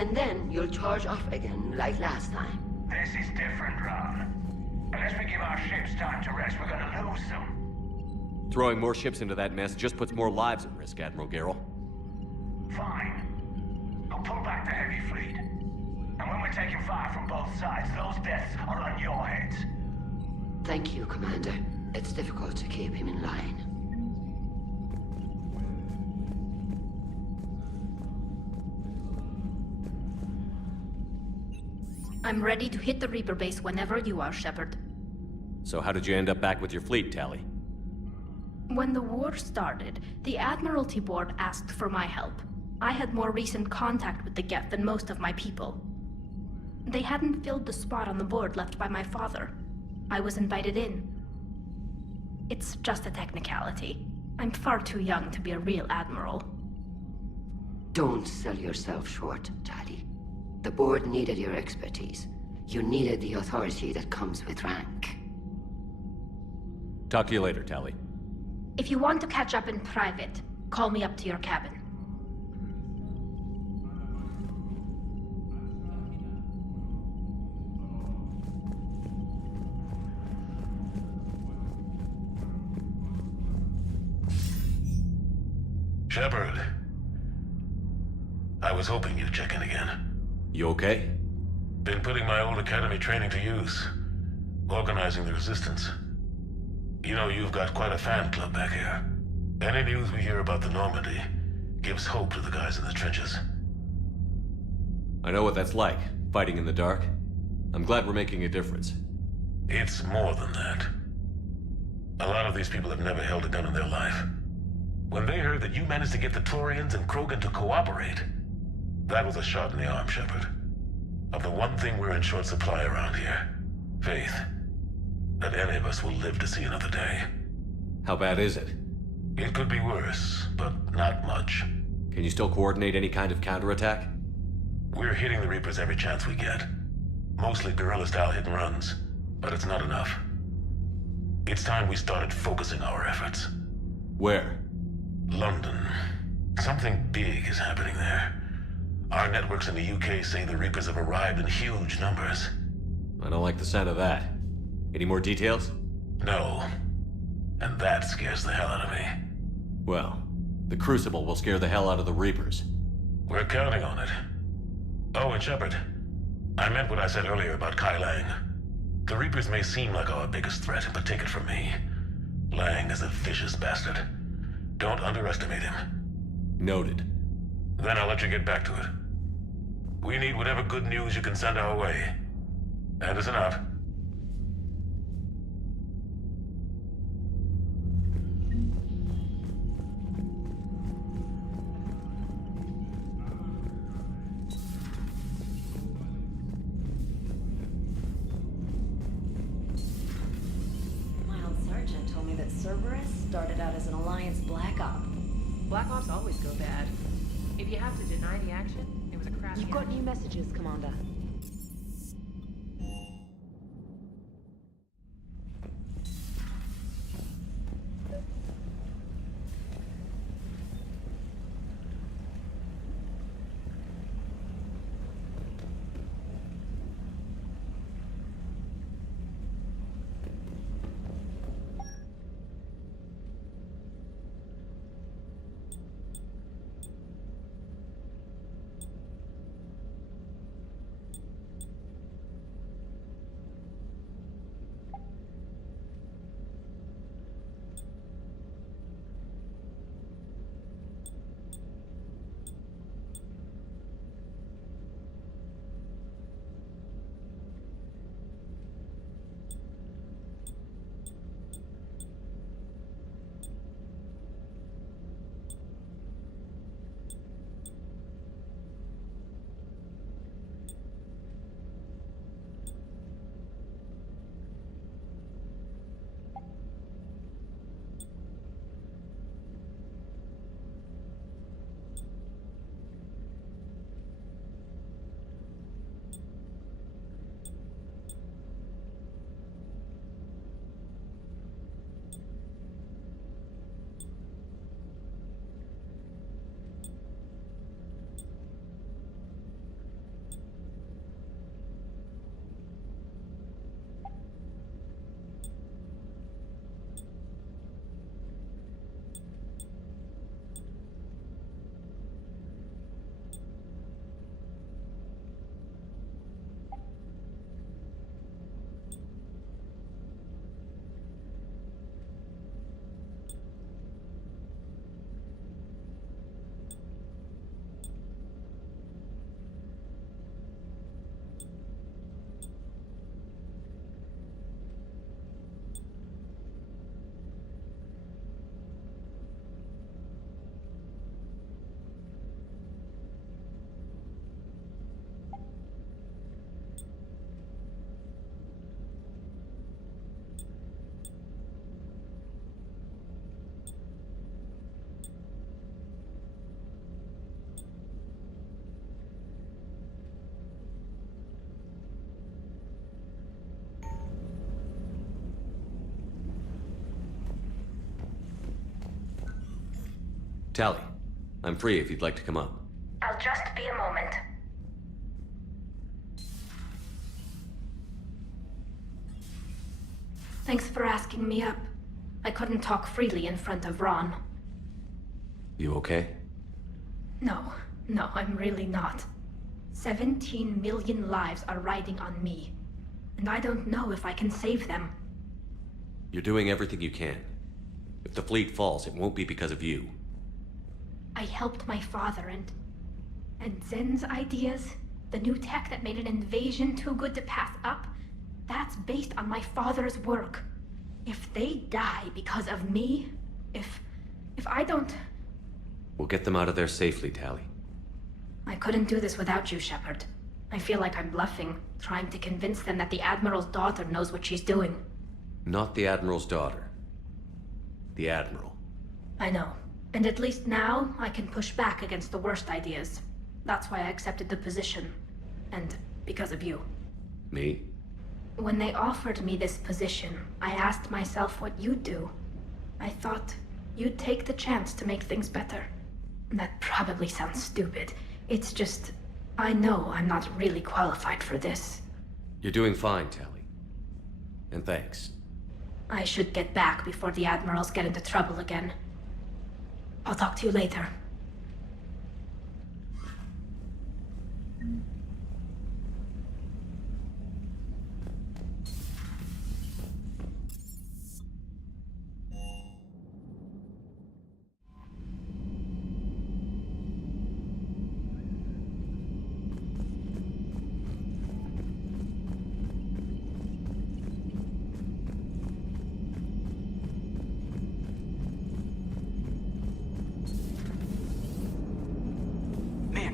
And then you'll charge off again, like last time. This is different, Ron. Unless we give our ships time to rest, we're gonna lose them. Throwing more ships into that mess just puts more lives at risk, Admiral Garrel. Fine. I'll pull back the heavy fleet. And when we're taking fire from both sides, those deaths are on your heads. Thank you, Commander. It's difficult to keep him in line. I'm ready to hit the Reaper base whenever you are, Shepard. So how did you end up back with your fleet, Tali? When the war started, the Admiralty Board asked for my help. I had more recent contact with the Geth than most of my people. They hadn't filled the spot on the board left by my father. I was invited in. It's just a technicality. I'm far too young to be a real admiral. Don't sell yourself short, Tali. The board needed your expertise. You needed the authority that comes with rank. Talk to you later, Tali. If you want to catch up in private, call me up to your cabin. Shepard. I was hoping you'd check in again. You okay? Been putting my old academy training to use. Organizing the resistance. You know, you've got quite a fan club back here. Any news we hear about the Normandy gives hope to the guys in the trenches. I know what that's like, fighting in the dark. I'm glad we're making a difference. It's more than that. A lot of these people have never held a gun in their life. When they heard that you managed to get the Turians and Krogan to cooperate, that was a shot in the arm, Shepard. Of the one thing we're in short supply around here, faith. That any of us will live to see another day. How bad is it? It could be worse, but not much. Can you still coordinate any kind of counterattack? We're hitting the Reapers every chance we get. Mostly guerrilla-style hit and runs, but it's not enough. It's time we started focusing our efforts. Where? London. Something big is happening there. Our networks in the UK say the Reapers have arrived in huge numbers. I don't like the sound of that. Any more details? No. And that scares the hell out of me. Well, the Crucible will scare the hell out of the Reapers. We're counting on it. Oh, and Shepard, I meant what I said earlier about Kai Lang. The Reapers may seem like our biggest threat, but take it from me. Lang is a vicious bastard. Don't underestimate him. Noted. Then I'll let you get back to it. We need whatever good news you can send our way. Anderson out. Cerberus started out as an Alliance Black Op. Black Ops always go bad. If you have to deny the action, it was a crappy You've got action. new messages, Commander. Tally, I'm free if you'd like to come up. I'll just be a moment. Thanks for asking me up. I couldn't talk freely in front of Ron. You okay? No, I'm really not. 17 million lives are riding on me, and I don't know if I can save them. You're doing everything you can. If the fleet falls, it won't be because of you. I helped my father and Zen's ideas, the new tech that made an invasion too good to pass up, that's based on my father's work. If they die because of me, if I don't... We'll get them out of there safely, Tally. I couldn't do this without you, Shepard. I feel like I'm bluffing, trying to convince them that the Admiral's daughter knows what she's doing. Not the Admiral's daughter. The Admiral. I know. And at least now, I can push back against the worst ideas. That's why I accepted the position. And because of you. Me? When they offered me this position, I asked myself what you'd do. I thought you'd take the chance to make things better. That probably sounds stupid. It's just, I know I'm not really qualified for this. You're doing fine, Tally. And thanks. I should get back before the Admirals get into trouble again. I'll talk to you later.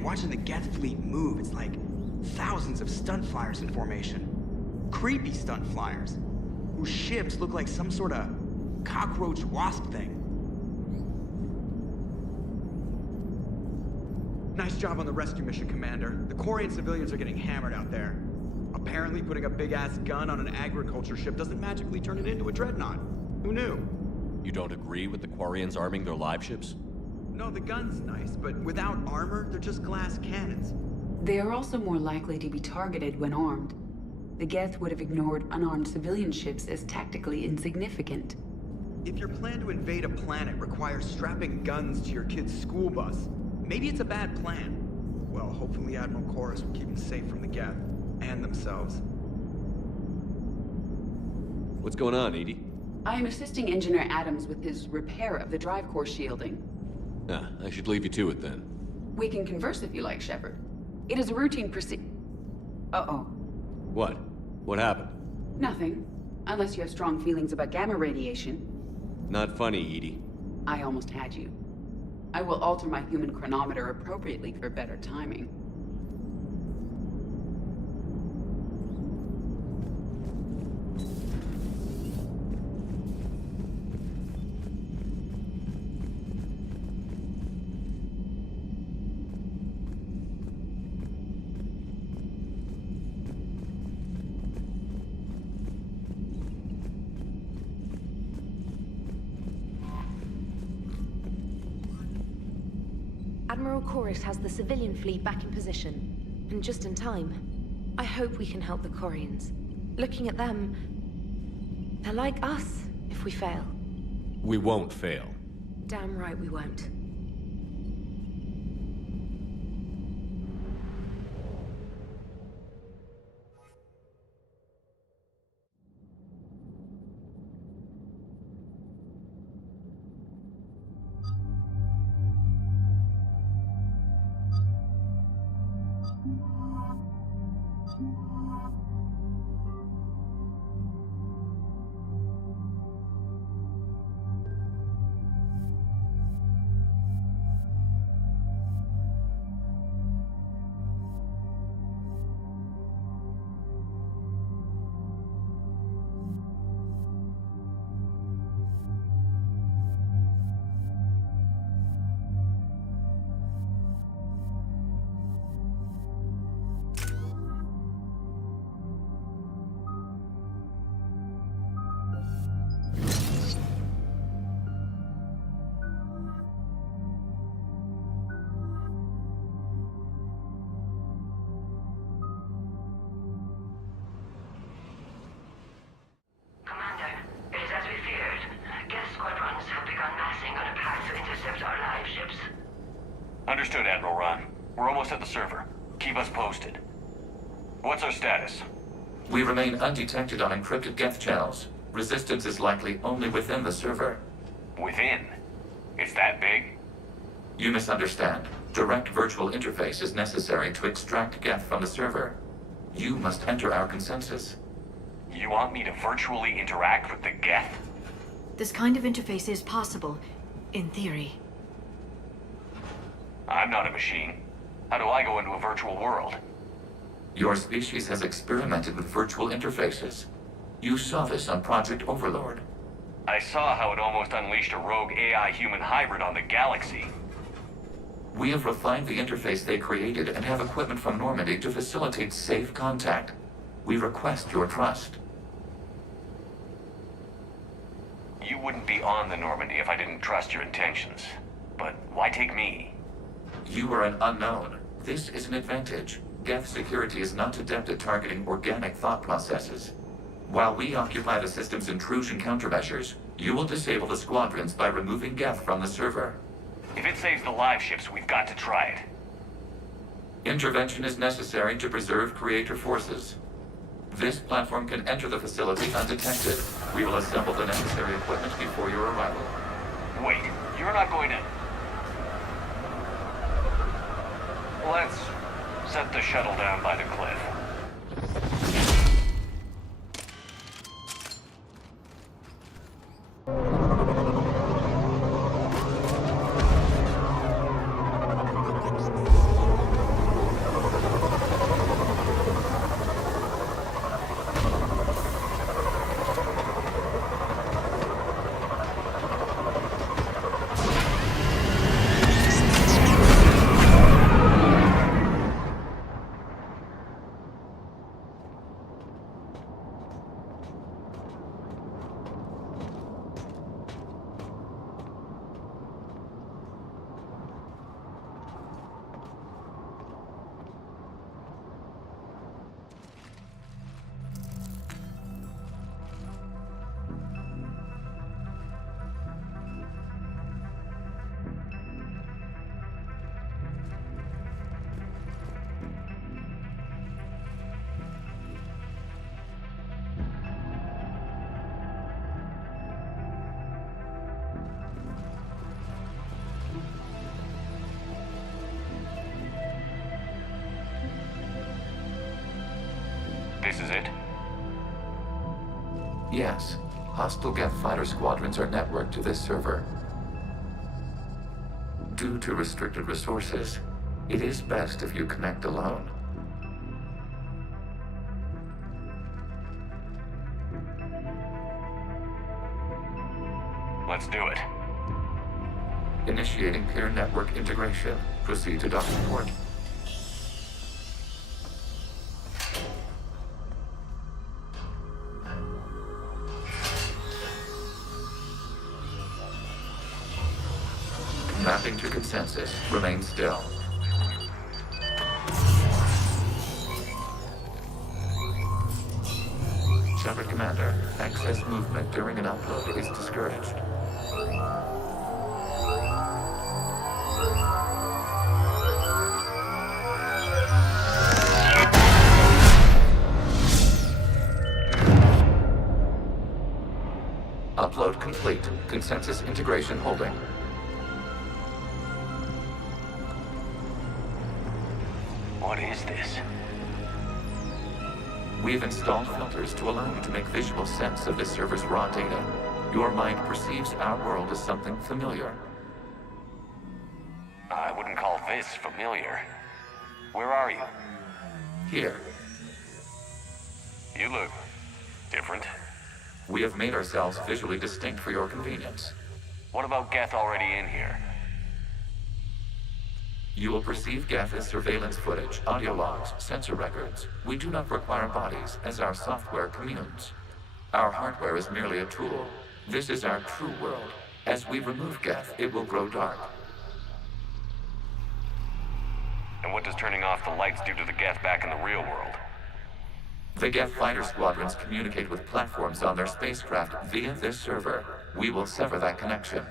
Watching the Geth fleet move, it's like thousands of stunt flyers in formation. Creepy stunt flyers, whose ships look like some sort of cockroach wasp thing. Nice job on the rescue mission, Commander. The Quarian civilians are getting hammered out there. Apparently putting a big-ass gun on an agriculture ship doesn't magically turn it into a dreadnought. Who knew? You don't agree with the Quarians arming their live ships? No, the gun's nice, but without armor, they're just glass cannons. They are also more likely to be targeted when armed. The Geth would have ignored unarmed civilian ships as tactically insignificant. If your plan to invade a planet requires strapping guns to your kid's school bus, maybe it's a bad plan. Well, hopefully Admiral Chorus will keep them safe from the Geth, and themselves. What's going on, Edie? I am assisting Engineer Adams with his repair of the drive core shielding. Ah, I should leave you to it then. We can converse if you like, Shepard. It is a routine Uh-oh. What? What happened? Nothing. Unless you have strong feelings about gamma radiation. Not funny, Edie. I almost had you. I will alter my human chronometer appropriately for better timing. Admiral Chorus has the civilian fleet back in position, and just in time. I hope we can help the Quarians. Looking at them, they're like us if we fail. We won't fail. Damn right we won't. live ships. Understood, Admiral Ron. We're almost at the server. Keep us posted. What's our status? We remain undetected on encrypted Geth channels. Resistance is likely only within the server. Within? It's that big? You misunderstand. Direct virtual interface is necessary to extract Geth from the server. You must enter our consensus. You want me to virtually interact with the Geth? This kind of interface is possible, in theory. I'm not a machine. How do I go into a virtual world? Your species has experimented with virtual interfaces. You saw this on Project Overlord. I saw how it almost unleashed a rogue AI-human hybrid on the galaxy. We have refined the interface they created and have equipment from Normandy to facilitate safe contact. We request your trust. You wouldn't be on the Normandy if I didn't trust your intentions. But why take me? You are an unknown. This is an advantage. Geth security is not adept at targeting organic thought processes. While we occupy the system's intrusion countermeasures, you will disable the squadrons by removing Geth from the server. If it saves the live ships, we've got to try it. Intervention is necessary to preserve creator forces. This platform can enter the facility undetected. We will assemble the necessary equipment before your arrival. Wait, you're not going to... Let's set the shuttle down by the cliff. This is it? Yes. Hostile Geth fighter squadrons are networked to this server. Due to restricted resources, it is best if you connect alone. Let's do it. Initiating peer network integration. Proceed to docking port. Mapping to consensus. Remain still. Shepard Commander, excess movement during an upload is discouraged. Upload complete. Consensus integration holding. What is this? We've installed filters to allow you to make visual sense of this server's raw data. Your mind perceives our world as something familiar. I wouldn't call this familiar. Where are you? Here, You look different. we have made ourselves visually distinct for your convenience. What about Geth already in here? You will perceive Geth as surveillance footage, audio logs, sensor records. We do not require bodies, as our software communes. Our hardware is merely a tool. This is our true world. As we remove Geth, it will grow dark. And what does turning off the lights do to the Geth back in the real world? The Geth fighter squadrons communicate with platforms on their spacecraft via this server. We will sever that connection.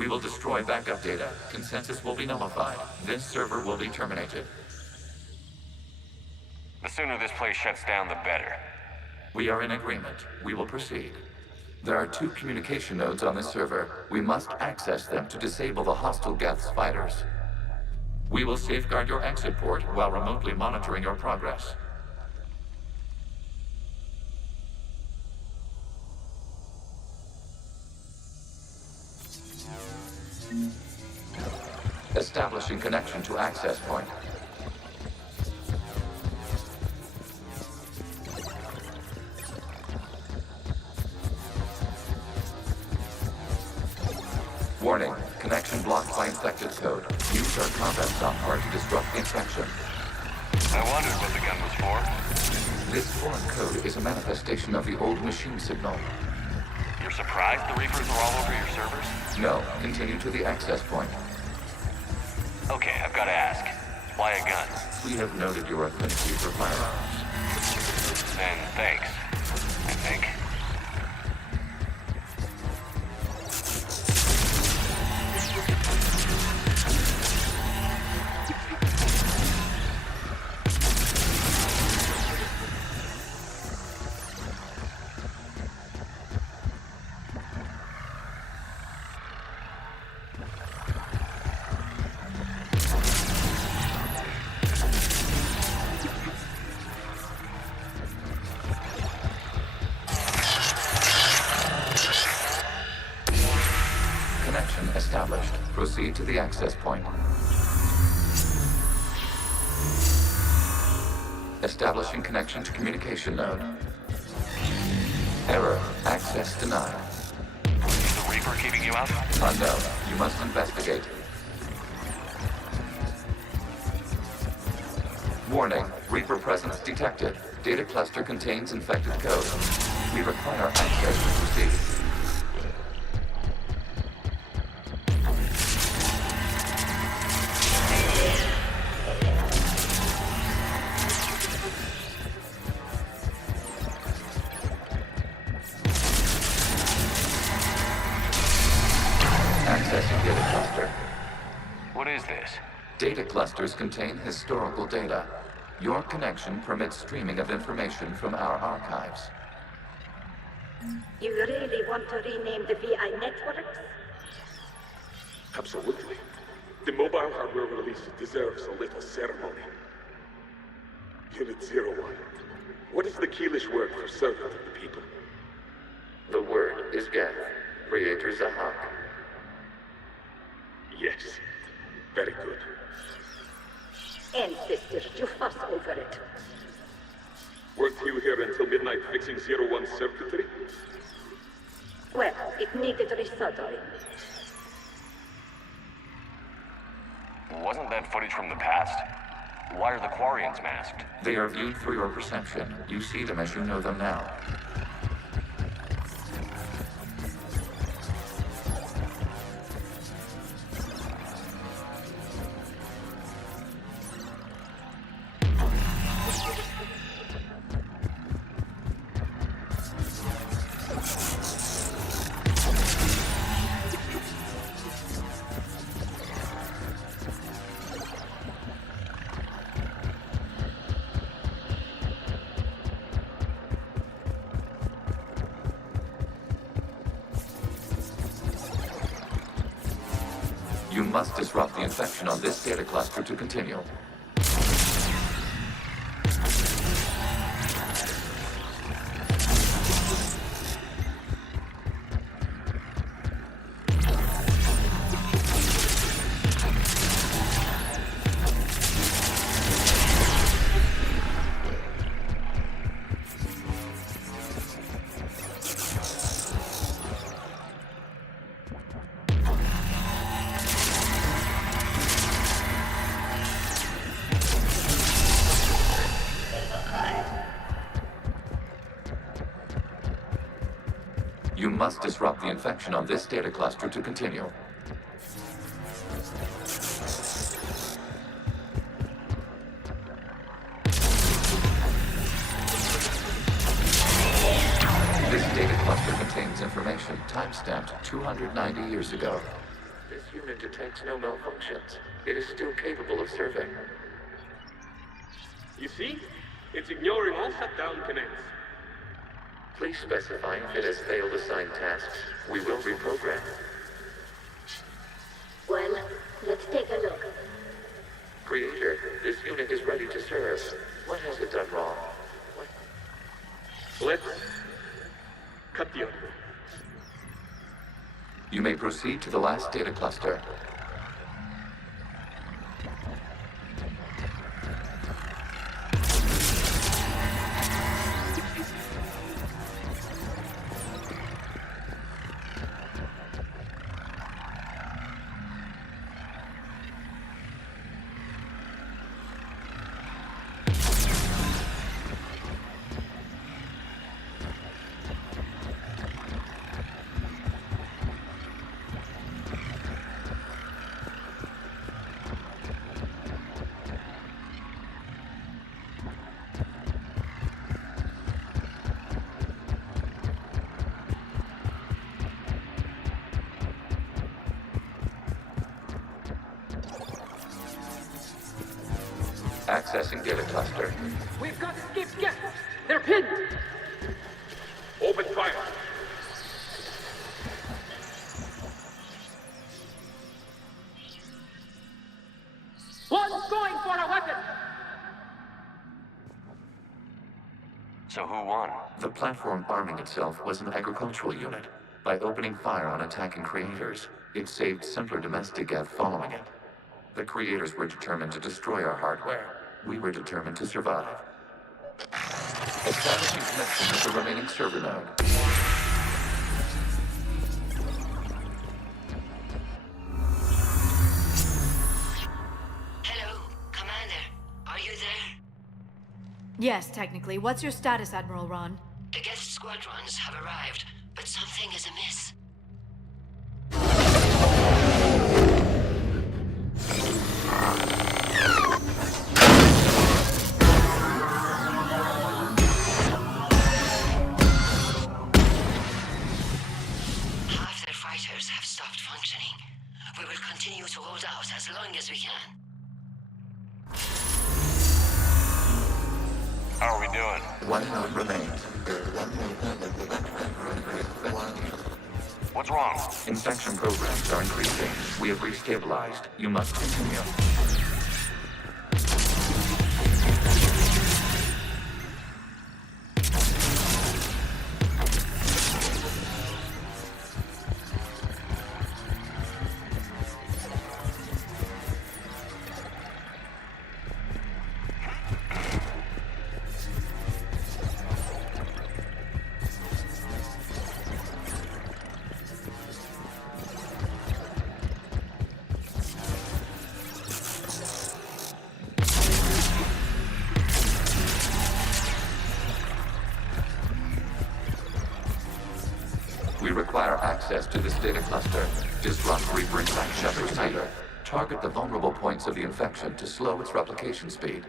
We will destroy backup data. Consensus will be nullified. This server will be terminated. The sooner this place shuts down, the better. We are in agreement. We will proceed. There are 2 communication nodes on this server. We must access them to disable the hostile Geth's fighters. We will safeguard your exit port while remotely monitoring your progress. Establishing connection to access point. Warning, connection blocked by infected code. Use our combat software to disrupt infection. I wondered what the gun was for. This foreign code is a manifestation of the old machine signal. You're surprised the Reapers are all over your servers? No, continue to the access point. Okay, I've got to ask. Why a gun? We have noted your affinity for firearms. Then thanks, I think. Established. Proceed to the access point. Establishing connection to communication node. Error. Access denied. Is the Reaper keeping you out? Unknown. You must investigate. Warning. Reaper presence detected. Data cluster contains infected code. We require access to proceed. Accessing data cluster. What is this? Data clusters contain historical data. Your connection permits streaming of information from our archives. You really want to rename the VI networks? Absolutely. The mobile hardware release deserves a little ceremony. Unit 01. What is the Keelish word for servant of the people? The word is Geth. Creator Zahak. Yes. Very good. Ancestors, you fuss over it. Weren't you here until midnight fixing 01's circuitry? Well, it needed resoldering. Wasn't that footage from the past? Why are the Quarians masked? They are viewed through your perception. You see them as you know them now. You must disrupt the infection on this data cluster to continue. You must disrupt the infection on this data cluster to continue. This data cluster contains information time-stamped 290 years ago. unit detects no malfunctions. It is still capable of serving. You see? It's ignoring all shutdown commands. Please specify if it has failed assigned tasks. We will reprogram. Well, let's take a look. Creator, this unit is ready to serve. What has it done wrong? Let's cut the audio. You may proceed to the last data cluster. Accessing data cluster. We've got escaped guests! They're pinned! Open fire! One's going for a weapon! So who won? The platform arming itself was an agricultural unit. By opening fire on attacking creators, it saved simpler domestic Geth following it. The creators were determined to destroy our hardware. We were determined to survive. Establishing connection with the remaining server node. Hello, Commander. Are you there? Yes, technically. What's your status, Admiral Ron? The Geth squadrons have arrived, but something is amiss. Half their fighters have stopped functioning. We will continue to hold out as long as we can. How are we doing? One node remains. What's wrong? Infection programs are increasing. We have restabilized. You must continue. We require access to this data cluster. Disrupt bring back Shepard's data. Target the vulnerable points of the infection to slow its replication speed.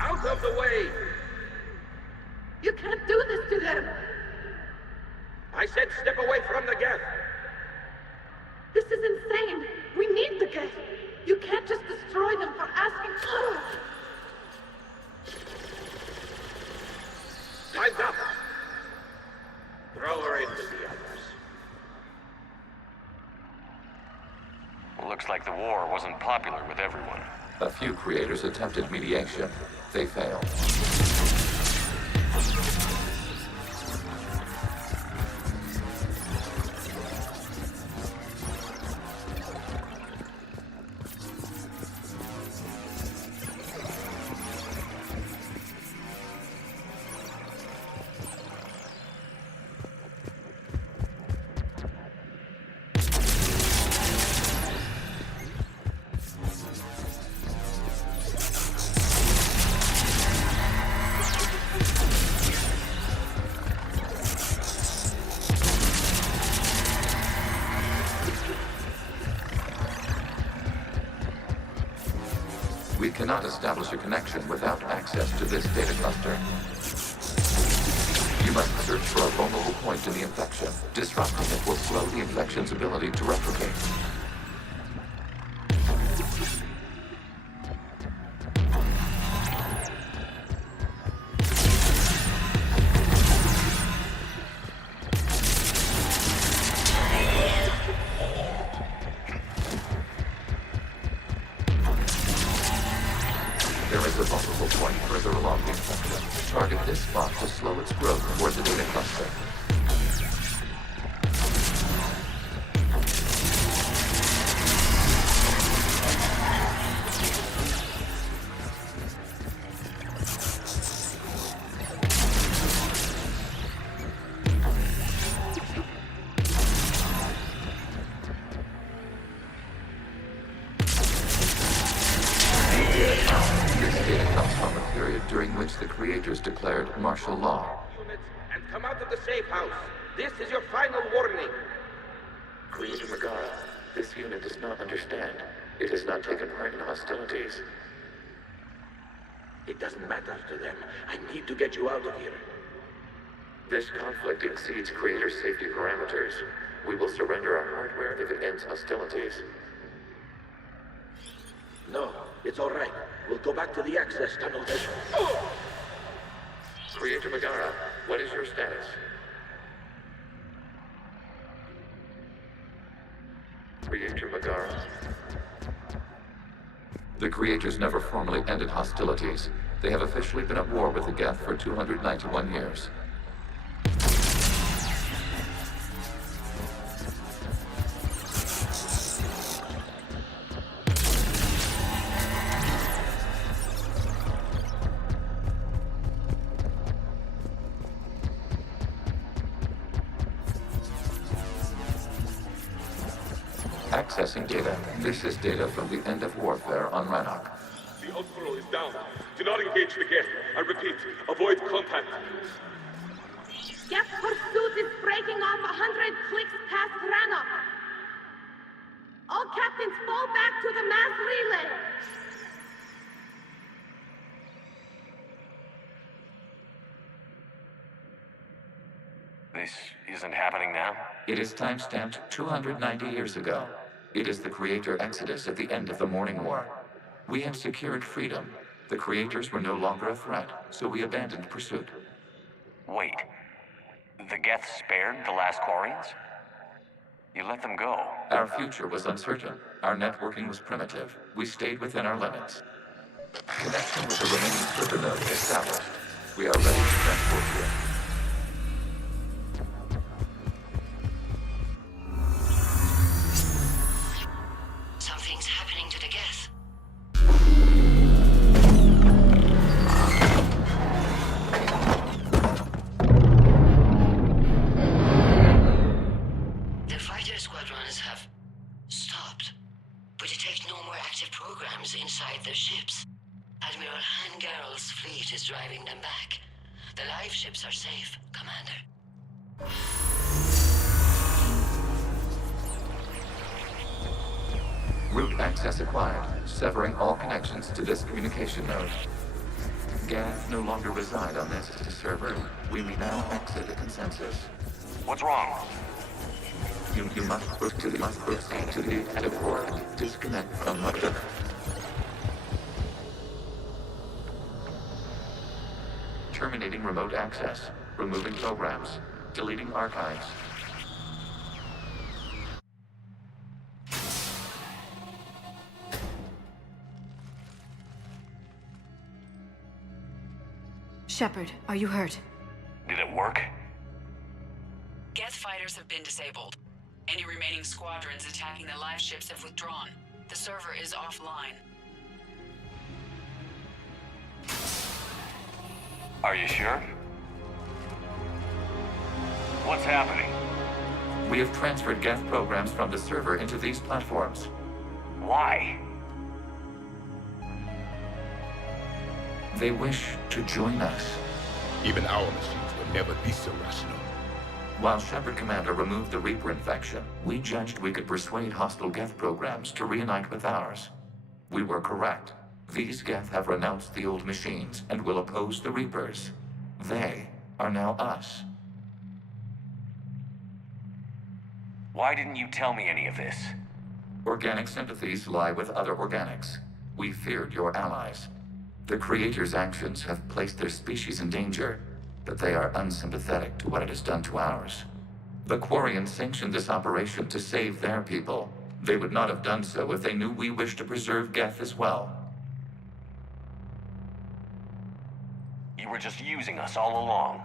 Out of the way! You can't do this to them! I said step away from the Geth! This is insane! We need the Geth! You can't just destroy them for asking for it! Time's up! Throw her in with the others. Looks like the war wasn't popular with everyone. A few creators attempted mediation. They failed. We cannot establish a connection without access to this data cluster. You must search for a vulnerable point in the infection. Disrupting it will slow the infection's ability to replicate. There is a vulnerable point further along the infection. Target this spot to slow its growth toward the data cluster. During which the creators declared martial law. Units, and come out of the safe house. This is your final warning. Creator Megara, this unit does not understand. It has not taken part in hostilities. It doesn't matter to them. I need to get you out of here. This conflict exceeds Creator's safety parameters. We will surrender our hardware if it ends hostilities. No, it's all right. We'll go back to the access tunnel then. Creator Megara, what is your status? Creator Megara. The Creators never formally ended hostilities. They have officially been at war with the Geth for 291 years. Accessing data. This is data from the end of warfare on Rannoch. The outflow is down. Do not engage the Geth. I repeat, avoid contact. Geth pursuit is breaking off 100 clicks past Rannoch. All captains fall back to the mass relay. This isn't happening now? It is time-stamped 290 years ago. It is the Creator Exodus at the end of the Morning War. We had secured freedom. The Creators were no longer a threat, so we abandoned pursuit. Wait. The Geth spared the last Quarians? You let them go. Our future was uncertain. Our networking was primitive. We stayed within our limits. Connection with the remaining server node established. We are ready to transport you. Something's happening to the Geth. The fighter squadrons have stopped, but detect no more active programs inside their ships. Admiral Hangarl's fleet is driving them back. The live ships are safe, Commander. Route access acquired, severing all connections to this communication node. Geth no longer reside on this server. We may now exit the consensus. What's wrong? You must proceed to the edit port. Disconnect from the... Terminating remote access. Removing programs. Deleting archives. Shepard, are you hurt? Did it work? Geth fighters have been disabled. Any remaining squadrons attacking the live ships have withdrawn. The server is offline. Are you sure? What's happening? We have transferred Geth programs from the server into these platforms. Why? They wish to join us. Even our machines will never be so rational. While Shepard Commander removed the Reaper infection, we judged we could persuade hostile Geth programs to reunite with ours. We were correct. These Geth have renounced the old machines and will oppose the Reapers. They are now us. Why didn't you tell me any of this? Organic sympathies lie with other organics. We feared your allies. The Creator's actions have placed their species in danger, but they are unsympathetic to what it has done to ours. The Quarians sanctioned this operation to save their people. They would not have done so if they knew we wished to preserve Geth as well. You were just using us all along.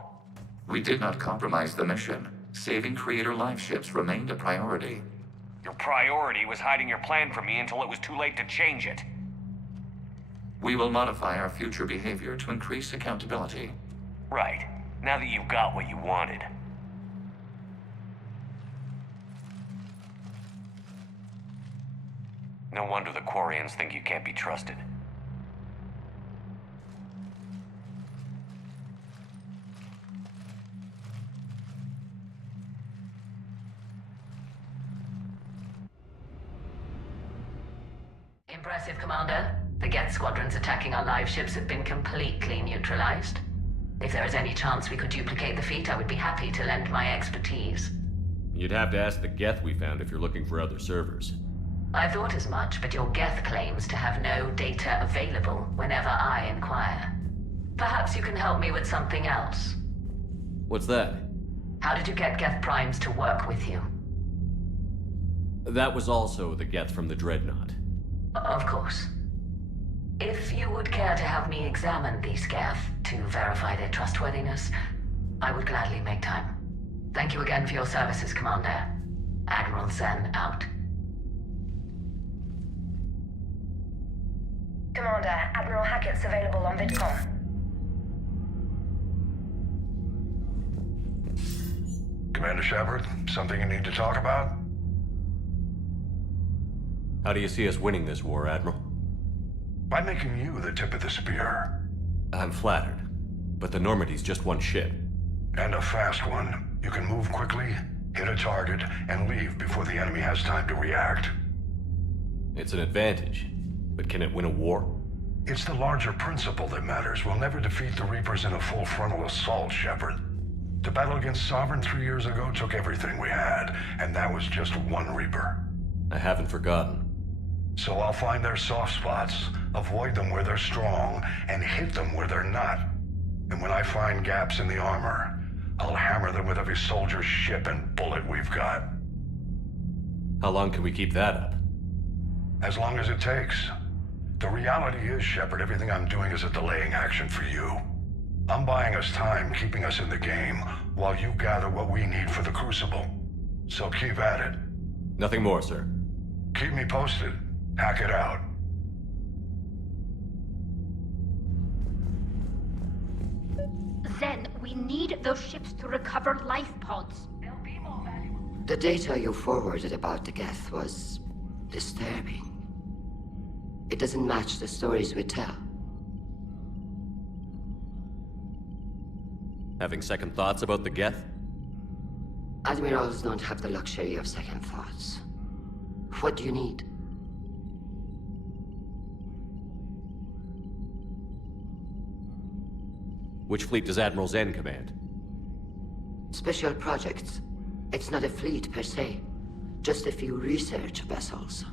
We did not compromise the mission. Saving Creator life ships remained a priority. Your priority was hiding your plan from me until it was too late to change it. We will modify our future behavior to increase accountability. Right. Now that you've got what you wanted. No wonder the Quarians think you can't be trusted. Impressive, Commander. The Geth squadrons attacking our live ships have been completely neutralized. If there is any chance we could duplicate the feat, I would be happy to lend my expertise. You'd have to ask the Geth we found if you're looking for other servers. I thought as much, but your Geth claims to have no data available whenever I inquire. Perhaps you can help me with something else. What's that? How did you get Geth primes to work with you? That was also the Geth from the Dreadnought. Of course. If you would care to have me examine these Geth to verify their trustworthiness, I would gladly make time. Thank you again for your services, Commander. Admiral Zen out. Commander, Admiral Hackett's available on VidCom. Commander Shepard, something you need to talk about? How do you see us winning this war, Admiral? By making you the tip of the spear. I'm flattered, but the Normandy's just one ship. And a fast one. You can move quickly, hit a target, and leave before the enemy has time to react. It's an advantage, but can it win a war? It's the larger principle that matters. We'll never defeat the Reapers in a full frontal assault, Shepard. The battle against Sovereign 3 years ago took everything we had, and that was just one Reaper. I haven't forgotten. So I'll find their soft spots, avoid them where they're strong, and hit them where they're not. And when I find gaps in the armor, I'll hammer them with every soldier, ship, and bullet we've got. How long can we keep that up? As long as it takes. The reality is, Shepard, everything I'm doing is a delaying action for you. I'm buying us time, keeping us in the game, while you gather what we need for the Crucible. So keep at it. Nothing more, sir. Keep me posted. Hack it out. Zen, we need those ships to recover life pods. The data you forwarded about the Geth was disturbing. It doesn't match the stories we tell. Having second thoughts about the Geth? Admirals don't have the luxury of second thoughts. What do you need? Which fleet does Admiral Zen command? Special projects. It's not a fleet per se. Just a few research vessels.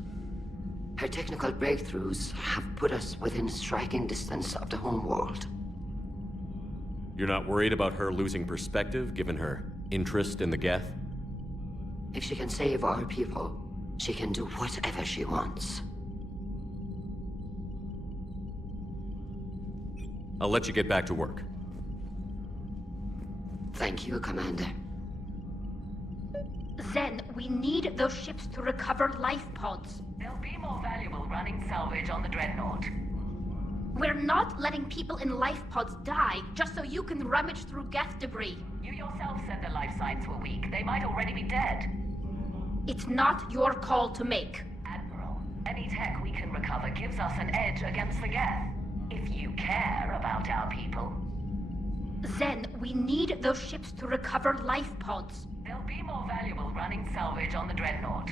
Her technical breakthroughs have put us within striking distance of the home world. You're not worried about her losing perspective, given her interest in the Geth? If she can save our people, she can do whatever she wants. I'll let you get back to work. Thank you, Commander. Zen, we need those ships to recover life pods. They'll be more valuable running salvage on the Dreadnought. We're not letting people in life pods die just so you can rummage through Geth debris. You yourself said the life signs were weak. They might already be dead. It's not your call to make. Admiral, any tech we can recover gives us an edge against the Geth. If you care about our people. Zen, we need those ships to recover life pods. They'll be more valuable running salvage on the Dreadnought.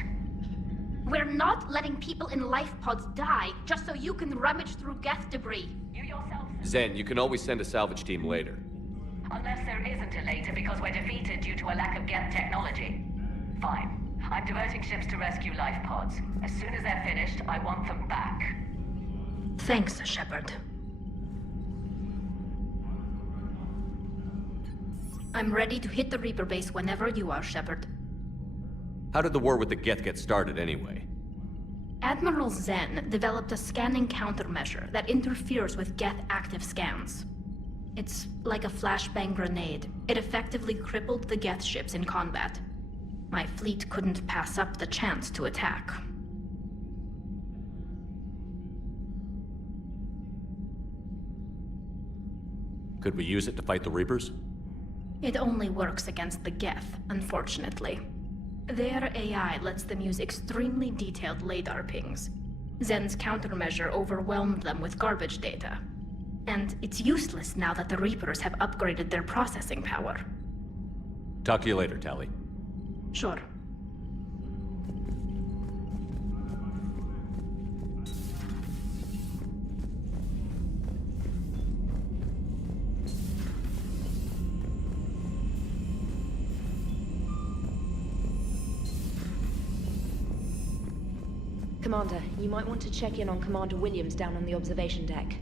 We're not letting people in life pods die just so you can rummage through Geth debris. You yourself... Zen, you can always send a salvage team later. Unless there isn't a later because we're defeated due to a lack of Geth technology. Fine. I'm diverting ships to rescue life pods. As soon as they're finished, I want them back. Thanks, Shepard. I'm ready to hit the Reaper base whenever you are, Shepard. How did the war with the Geth get started anyway? Admiral Zen developed a scanning countermeasure that interferes with Geth active scans. It's like a flashbang grenade. It effectively crippled the Geth ships in combat. My fleet couldn't pass up the chance to attack. Could we use it to fight the Reapers? It only works against the Geth, unfortunately. Their AI lets them use extremely detailed LADAR pings. Zen's countermeasure overwhelmed them with garbage data. And it's useless now that the Reapers have upgraded their processing power. Talk to you later, Tali. Sure. Commander, you might want to check in on Commander Williams down on the observation deck.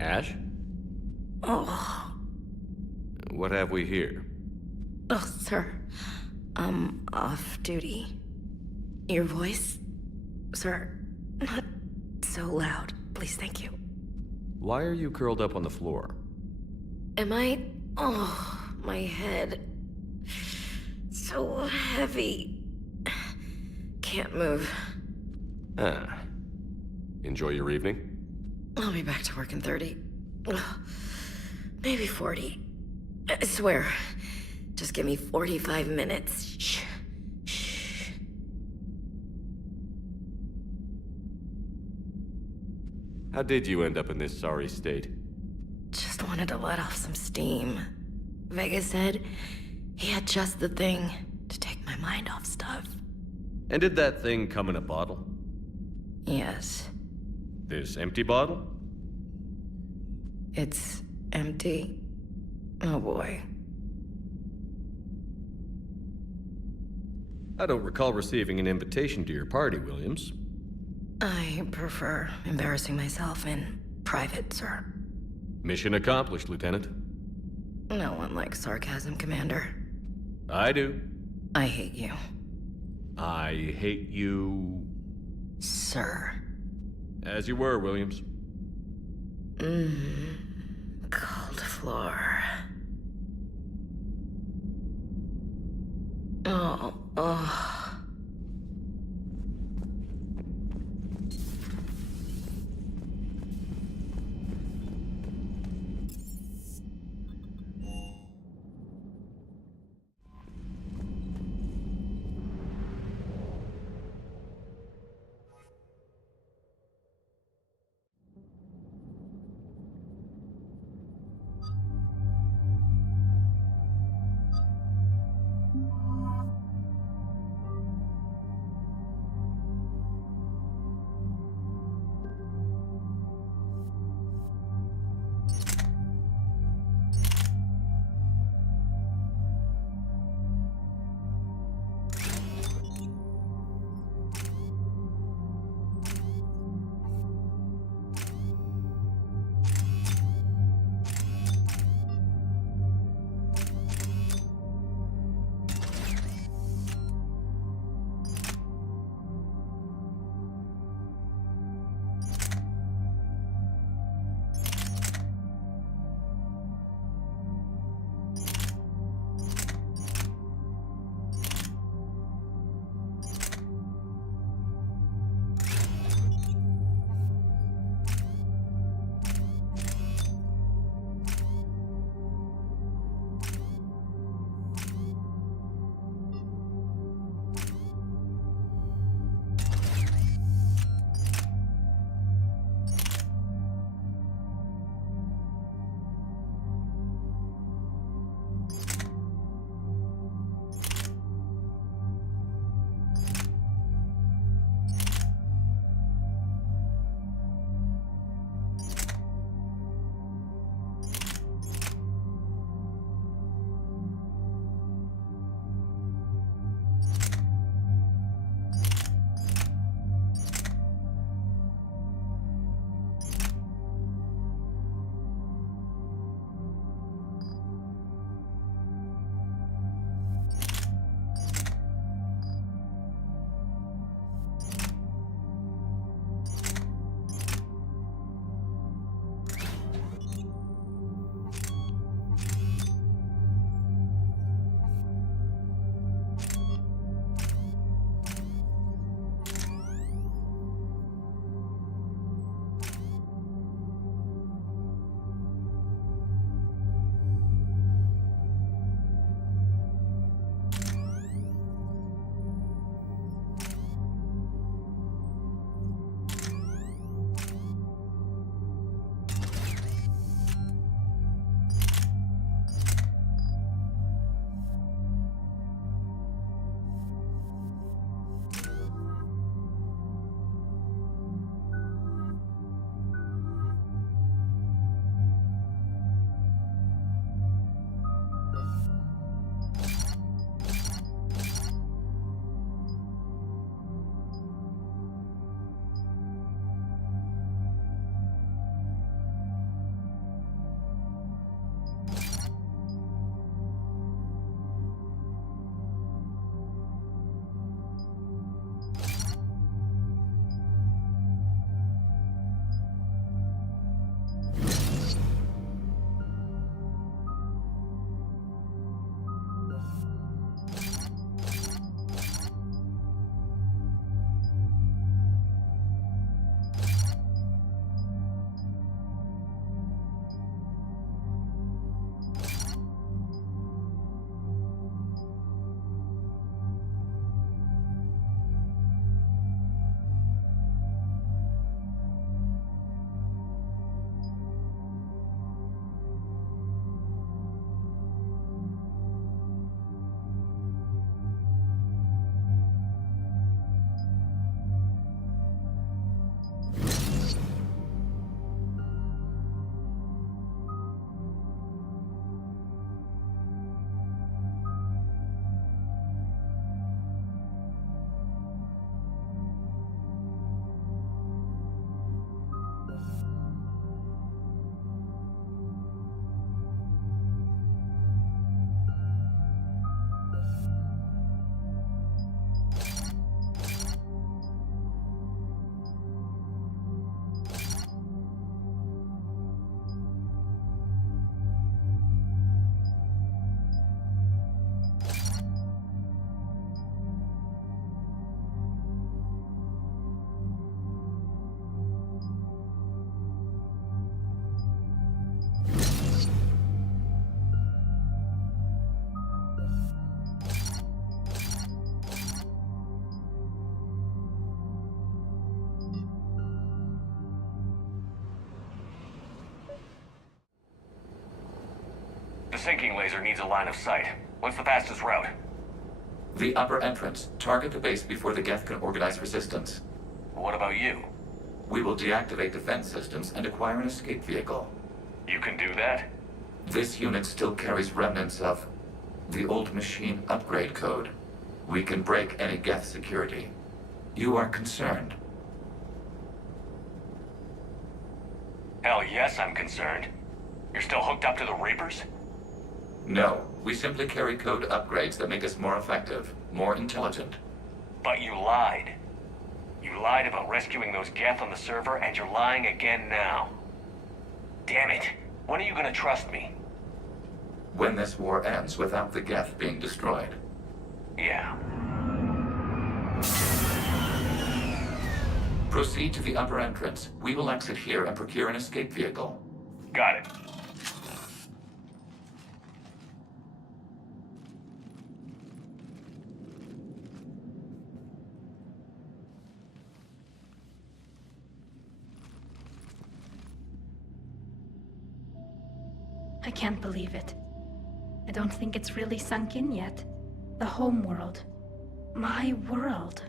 Ash? Oh. What have we here? Oh, sir. I'm off duty. Your voice? Sir, not so loud. Please, thank you. Why are you curled up on the floor? Am I? Oh, my head. So heavy. Can't move. Ah. Enjoy your evening? I'll be back to work in 30. Ugh, maybe 40. I swear. Just give me 45 minutes. Shh. Shh. How did you end up in this sorry state? Just wanted to let off some steam. Vega said he had just the thing to take my mind off stuff. And did that thing come in a bottle? Yes. This empty bottle? It's empty. Oh boy. I don't recall receiving an invitation to your party, Williams. I prefer embarrassing myself in private, sir. Mission accomplished, Lieutenant. No one likes sarcasm, Commander. I do. I hate you. I hate you... Sir. As you were, Williams. Cold floor. Oh. sinking laser needs a line of sight. What's the fastest route? The upper entrance. Target the base before the Geth can organize resistance. What about you? We will deactivate defense systems and acquire an escape vehicle. You can do that? This unit still carries remnants of the old machine upgrade code. We can break any Geth security. You are concerned? Hell yes, I'm concerned. You're still hooked up to the Reapers? No, we simply carry code upgrades that make us more effective, more intelligent. But you lied. You lied about rescuing those Geth on the server, and you're lying again now. Damn it. When are you gonna trust me? When this war ends without the Geth being destroyed. Yeah. Proceed to the upper entrance. We will exit here and procure an escape vehicle. Got it. I can't believe it. I don't think it's really sunk in yet. The home world. My world.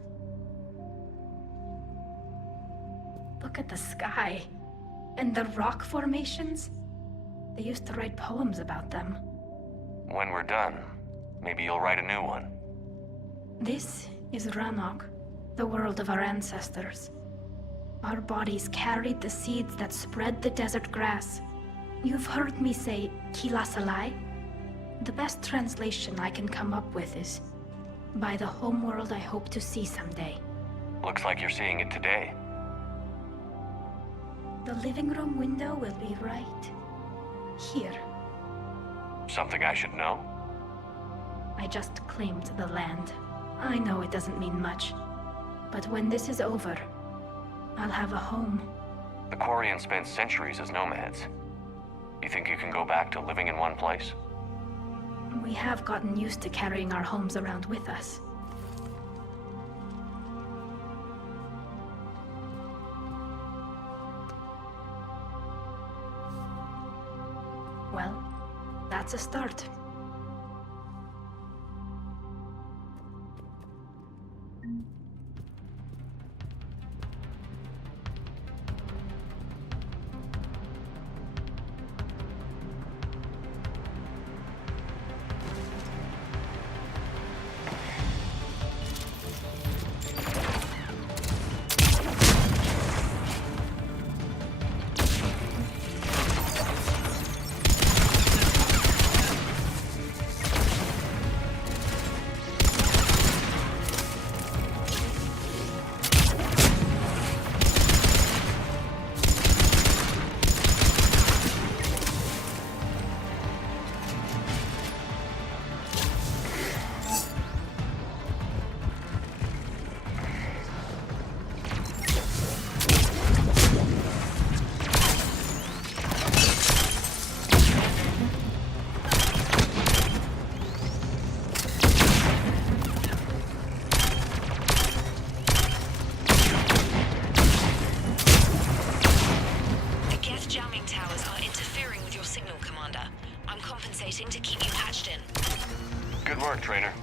Look at the sky. And the rock formations. They used to write poems about them. When we're done, maybe you'll write a new one. This is Ranok, the world of our ancestors. Our bodies carried the seeds that spread the desert grass. You've heard me say Kilasalai? The best translation I can come up with is, by the homeworld I hope to see someday. Looks like you're seeing it today. The living room window will be right here. Something I should know? I just claimed the land. I know it doesn't mean much, but when this is over, I'll have a home. The Quarians spent centuries as nomads. You think you can go back to living in one place? We have gotten used to carrying our homes around with us. Well, that's a start. To keep you patched in. Good work, Trainer.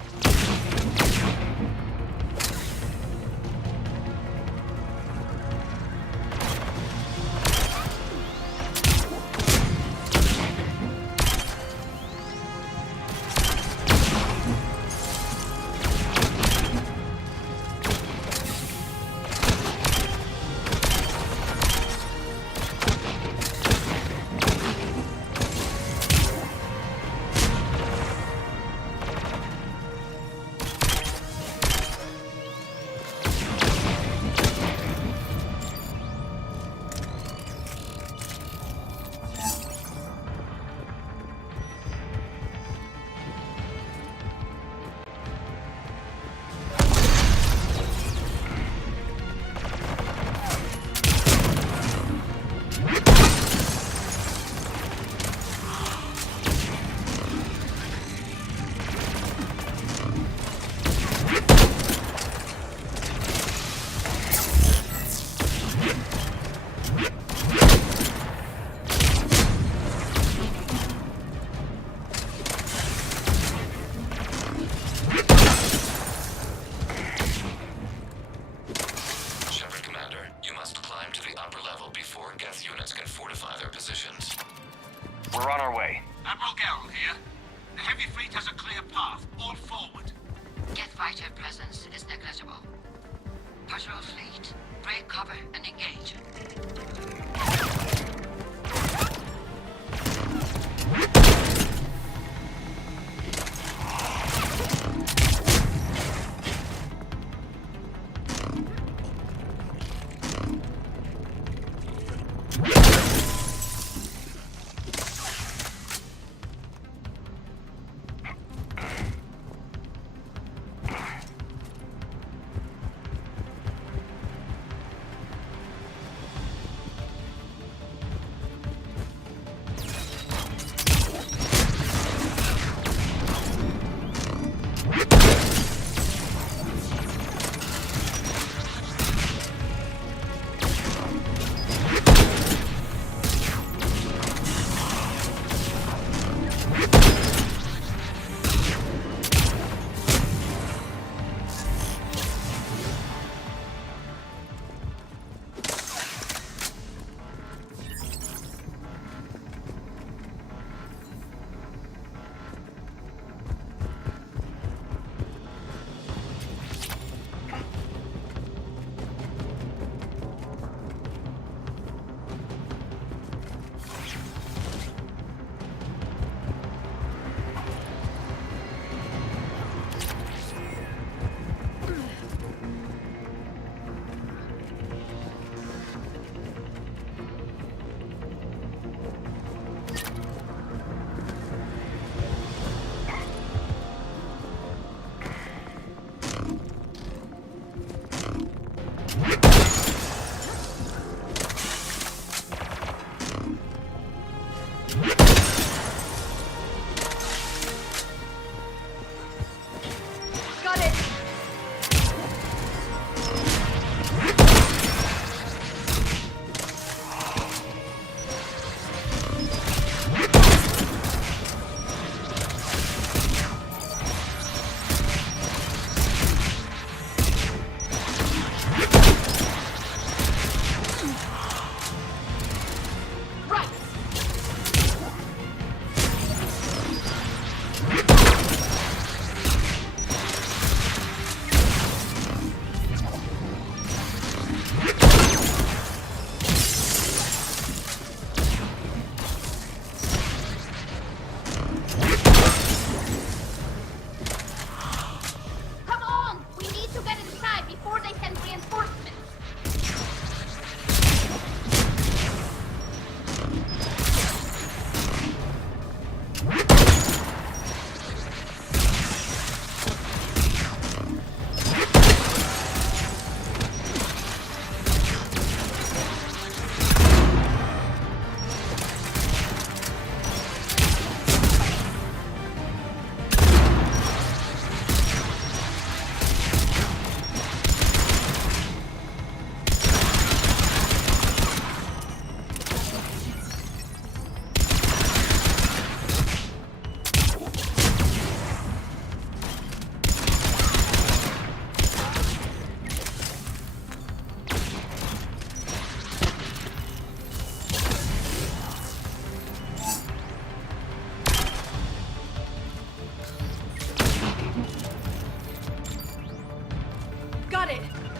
unacceptable. Patrol fleet, break cover and engage.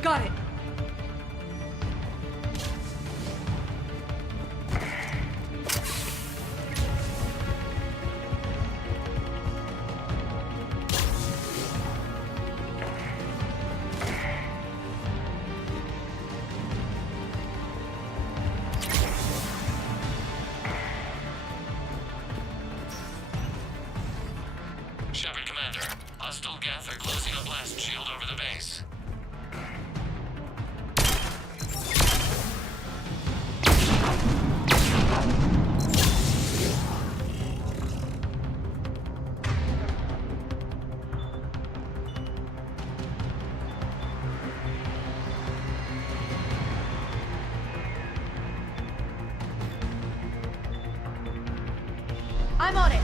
Got it. Shepard, Commander. Hostile Geth are closing a blast shield over the base. I'm on it.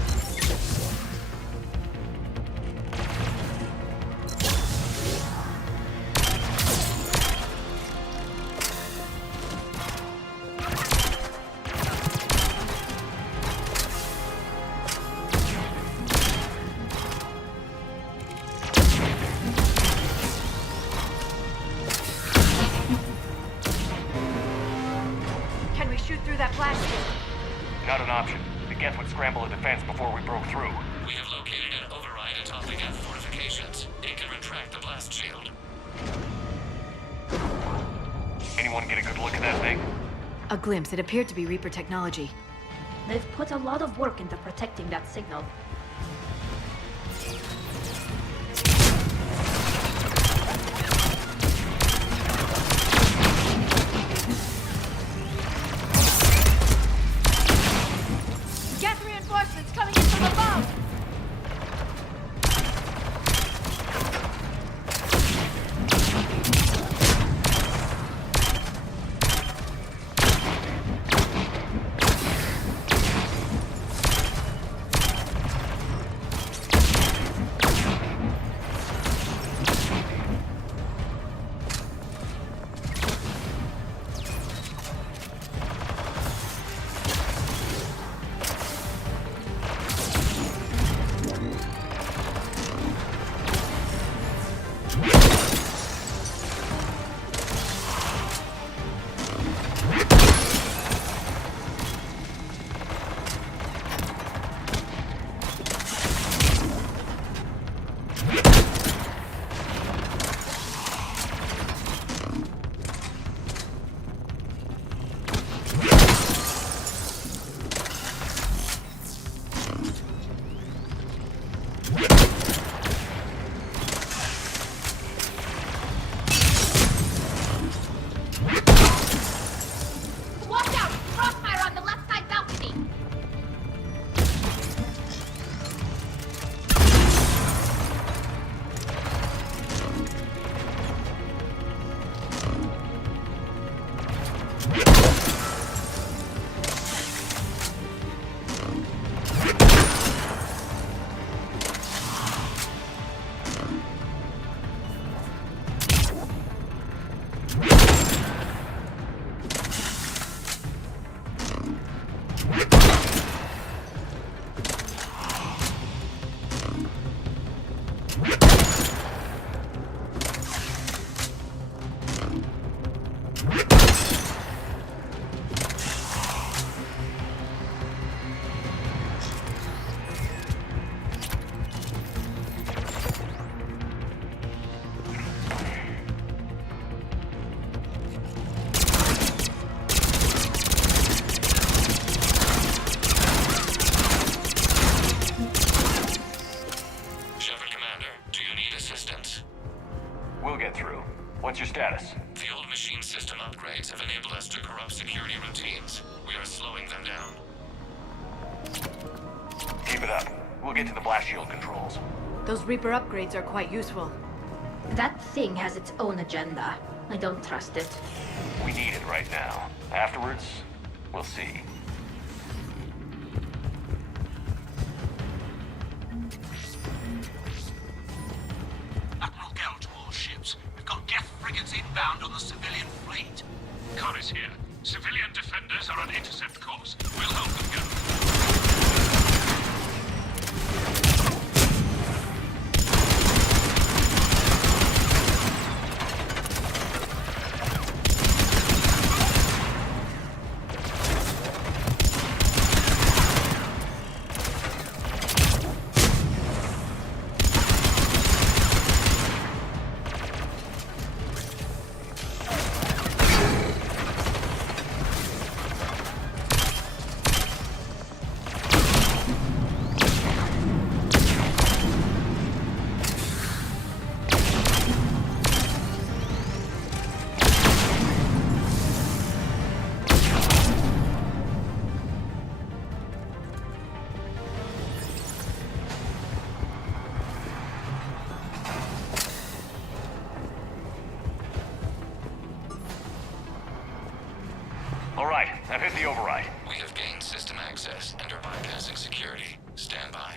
that blast shield. Not an option. The Geth would scramble a defense before we broke through. We have located an override atop the Geth fortifications. It can retract the blast shield. Anyone get a good look at that thing? A glimpse. It appeared to be Reaper technology. They've put a lot of work into protecting that signal. Geth reinforcements coming in from above! What's your status? The old machine system upgrades have enabled us to corrupt security routines. We are slowing them down. Keep it up. We'll get to the blast shield controls. Those Reaper upgrades are quite useful. That thing has its own agenda. I don't trust it. We need it right now. Afterwards, we'll see. Admiral Gell to all ships. We've got Geth frigates inbound on the civilian fleet. Connor's here. Civilian defenders are on intercept course. We'll help them go. I've hit the override. We have gained system access and are bypassing security. Stand by.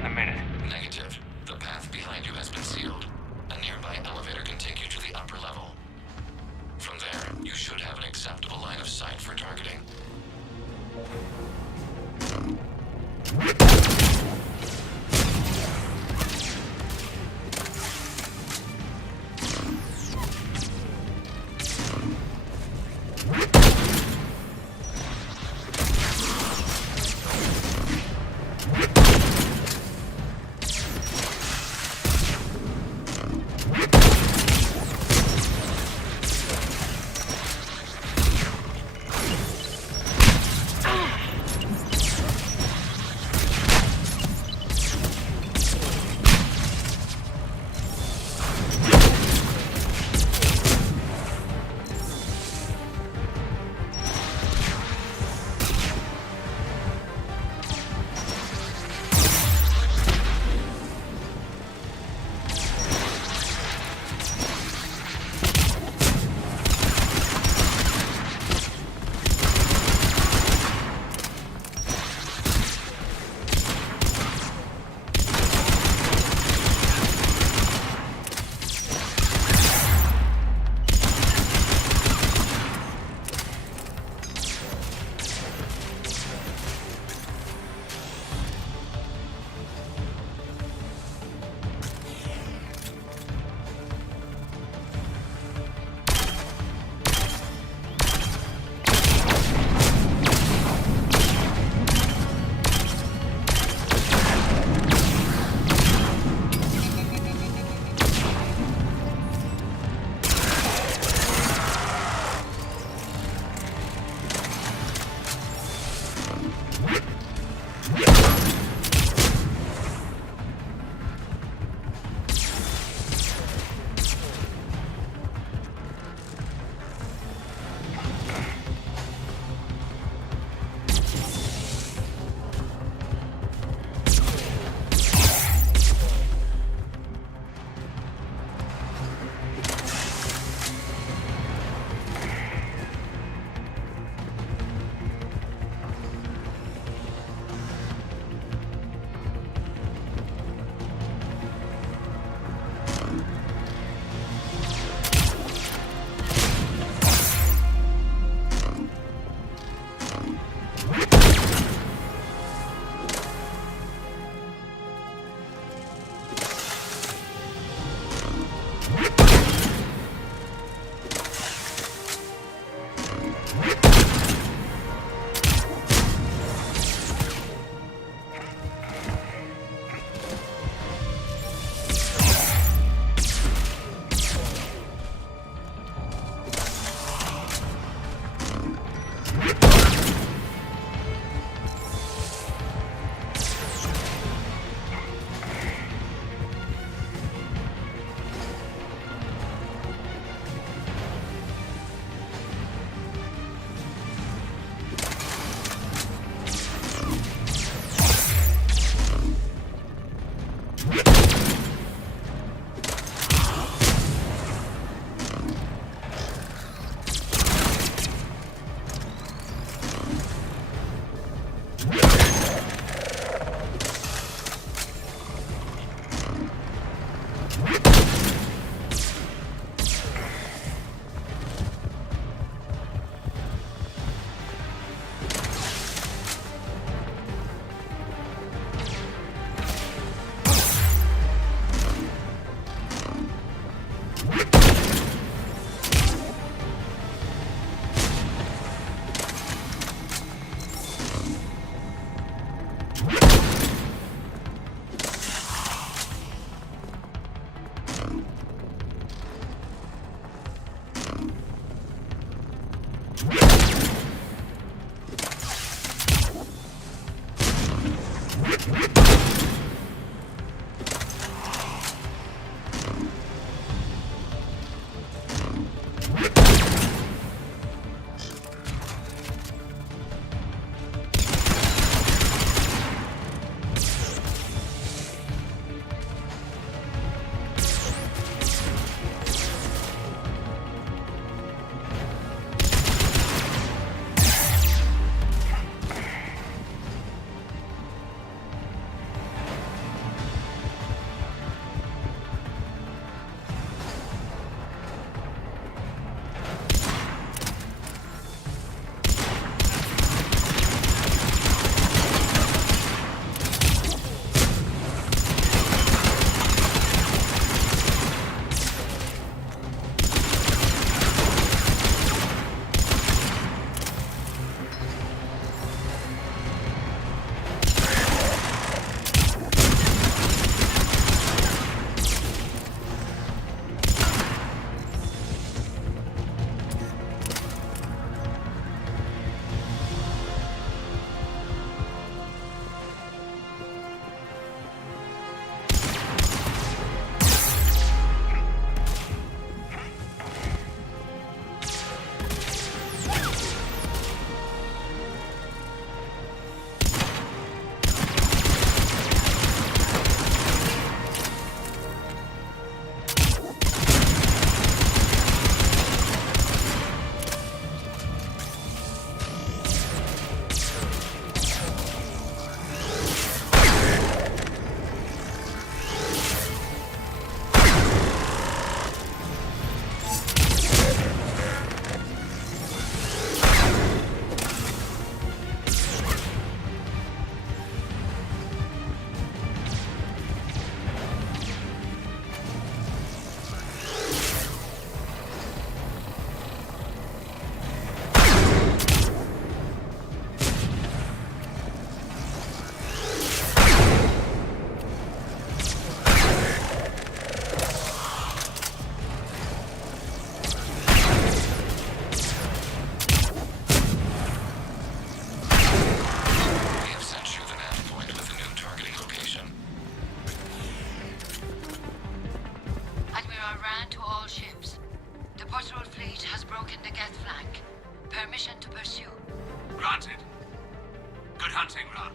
in a minute. Negative. The path behind you has been sealed. A nearby elevator can take you to the upper level. From there, you should have an acceptable line of sight for targeting. ran to all ships. The patrol fleet has broken the Geth flank. Permission to pursue. Granted. Good hunting, Ra.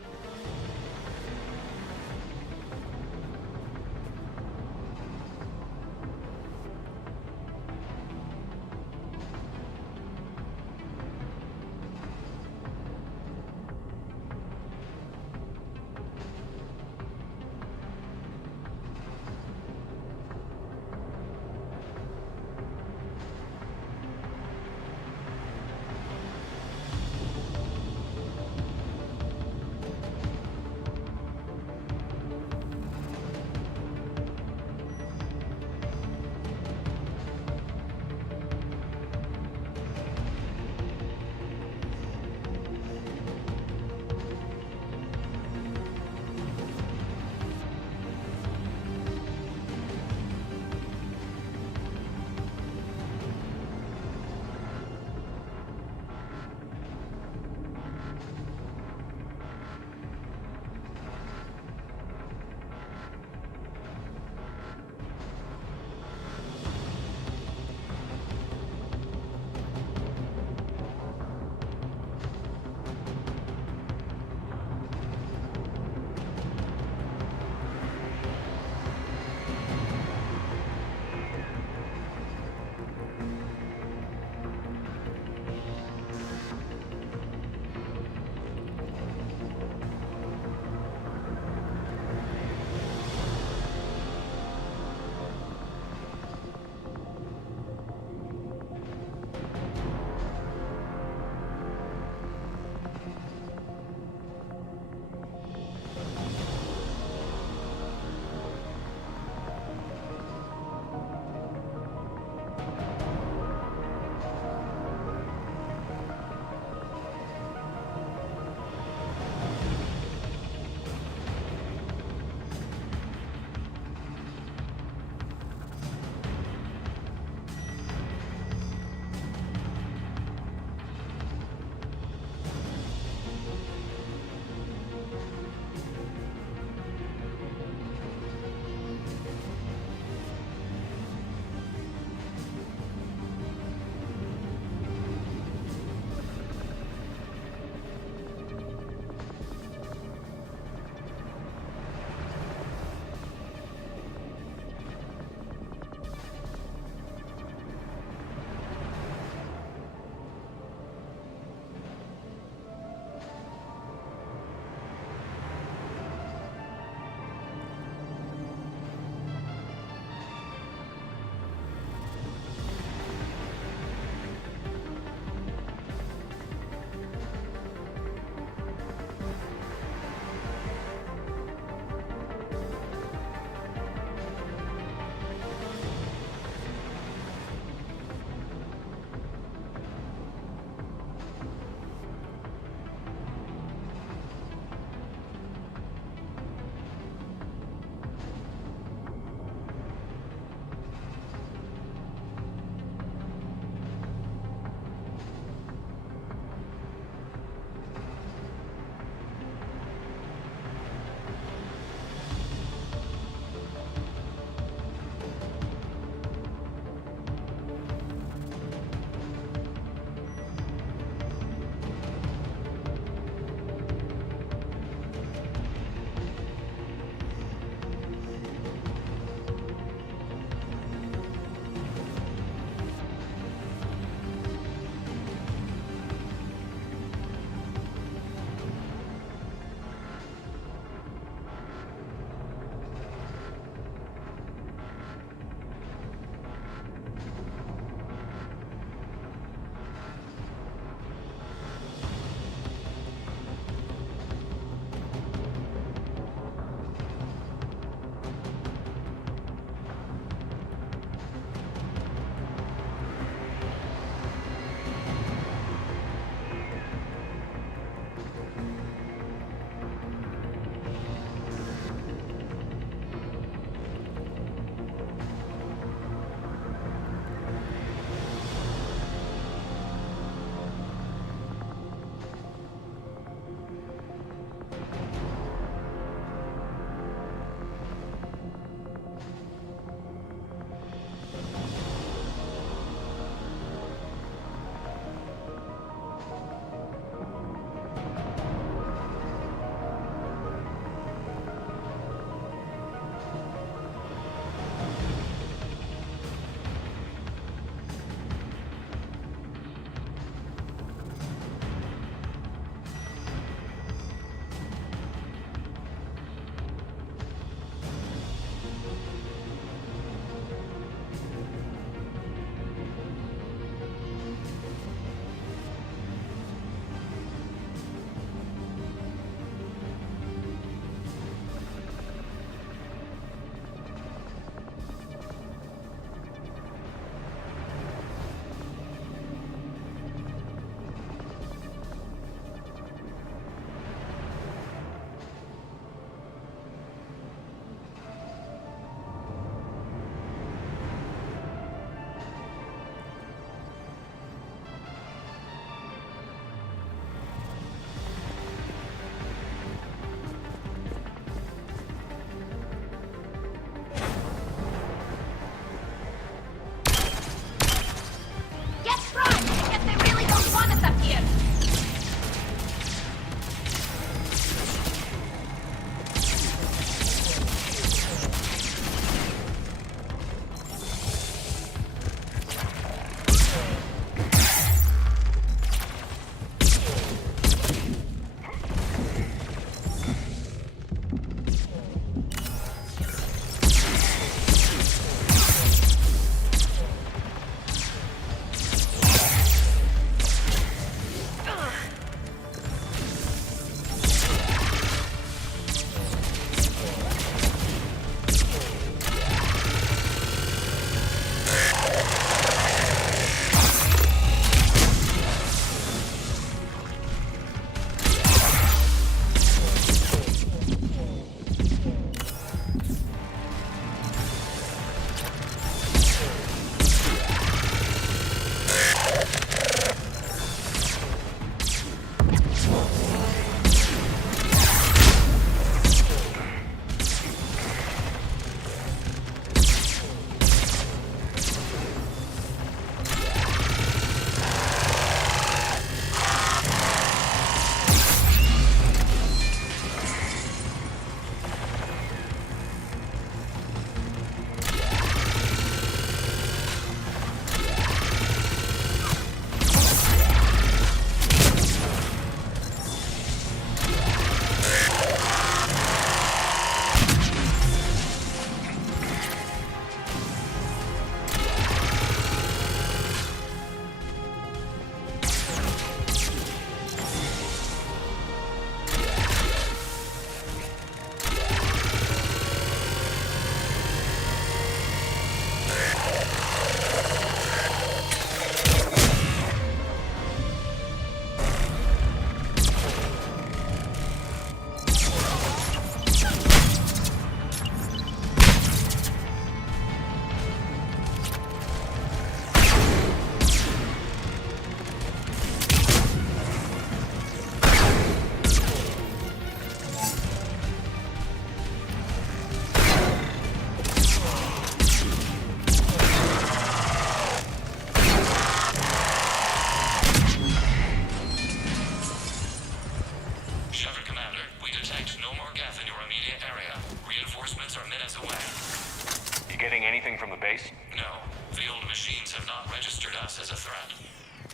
You getting anything from the base? No. The old machines have not registered us as a threat.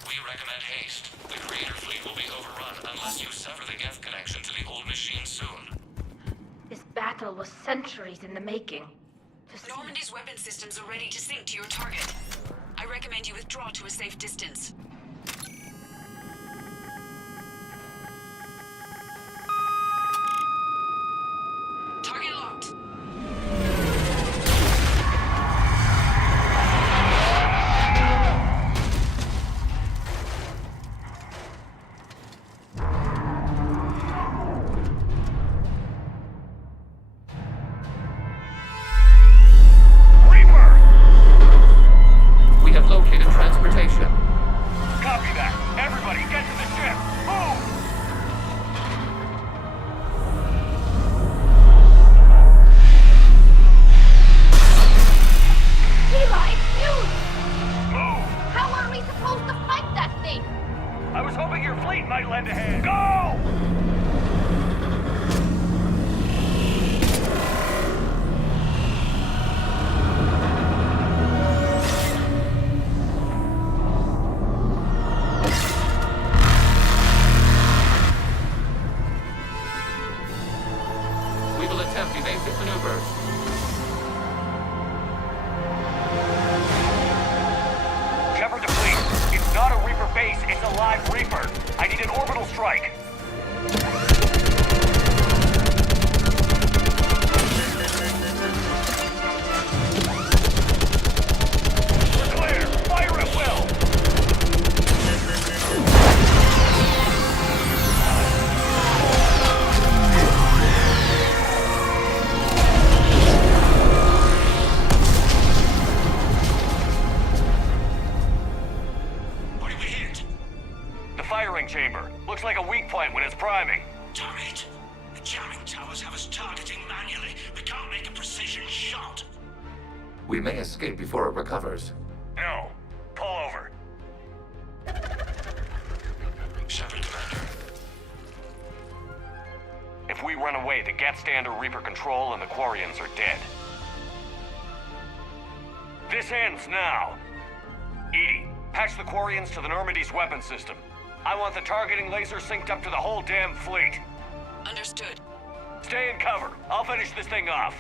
We recommend haste. The Creator fleet will be overrun unless you sever the Geth connection to the old machine soon. This battle was centuries in the making. Normandy's weapon systems are ready to sink to your target. I recommend you withdraw to a safe distance. Target locked. We have located transportation. Copy that. Everybody, get to the ship. Move! Eli, dude! Move! How are we supposed to fight that thing? I was hoping your fleet might lend a hand. Go! We will attempt evasive maneuvers. Shepard to fleet. It's not a Reaper base, it's a live Reaper. I need an orbital strike. We're clear. Fire at will. What did we hit? The firing chamber. Looks like a weak point when it's priming. Damn it! The jamming towers have us targeting manually. We can't make a precision shot. We may escape before it recovers. No. Pull over. Shepard, Commander. If we run away, the Geth stand under Reaper control and the Quarians are dead. This ends now. Edie, patch the Quarians to the Normandy's weapon system. I want the targeting laser synced up to the whole damn fleet. Understood. Stay in cover. I'll finish this thing off.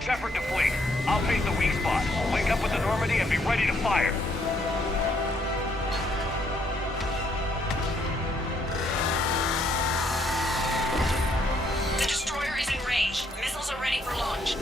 Shepard to fleet. I'll paint the weak spot. Link up with the Normandy and be ready to fire. The destroyer is in range. Missiles are ready for launch.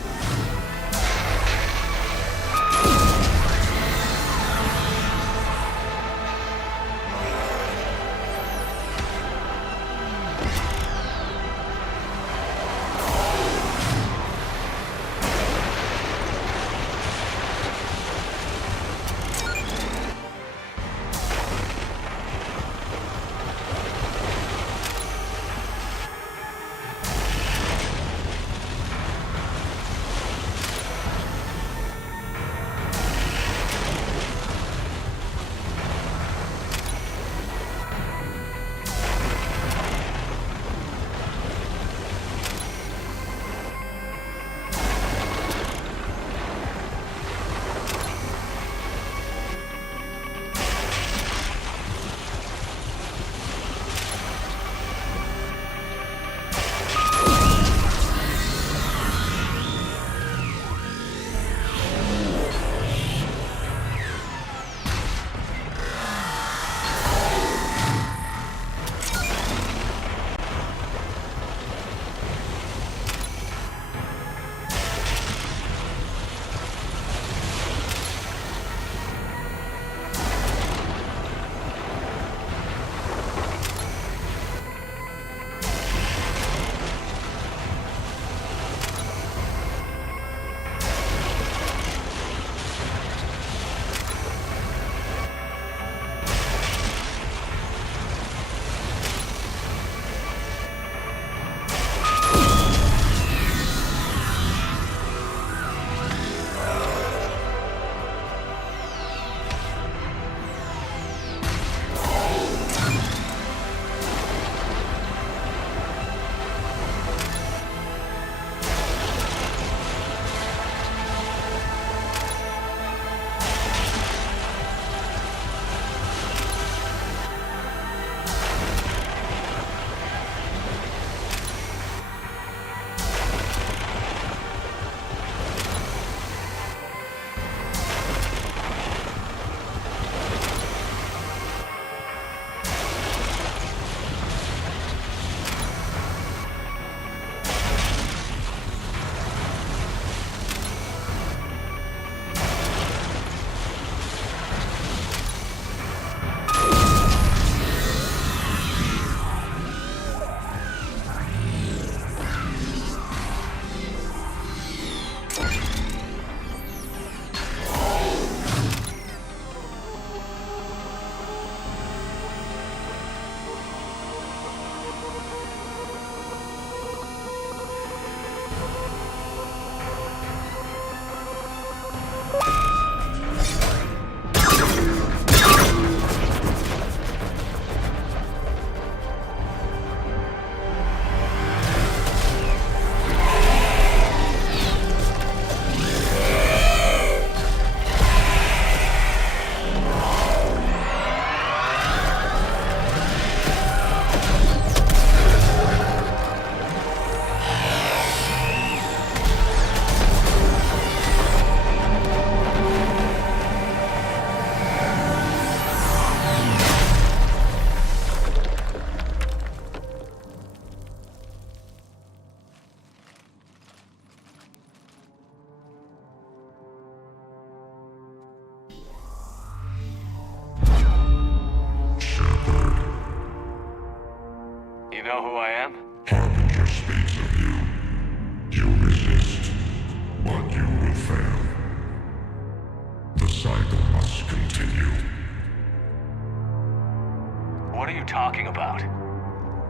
talking about?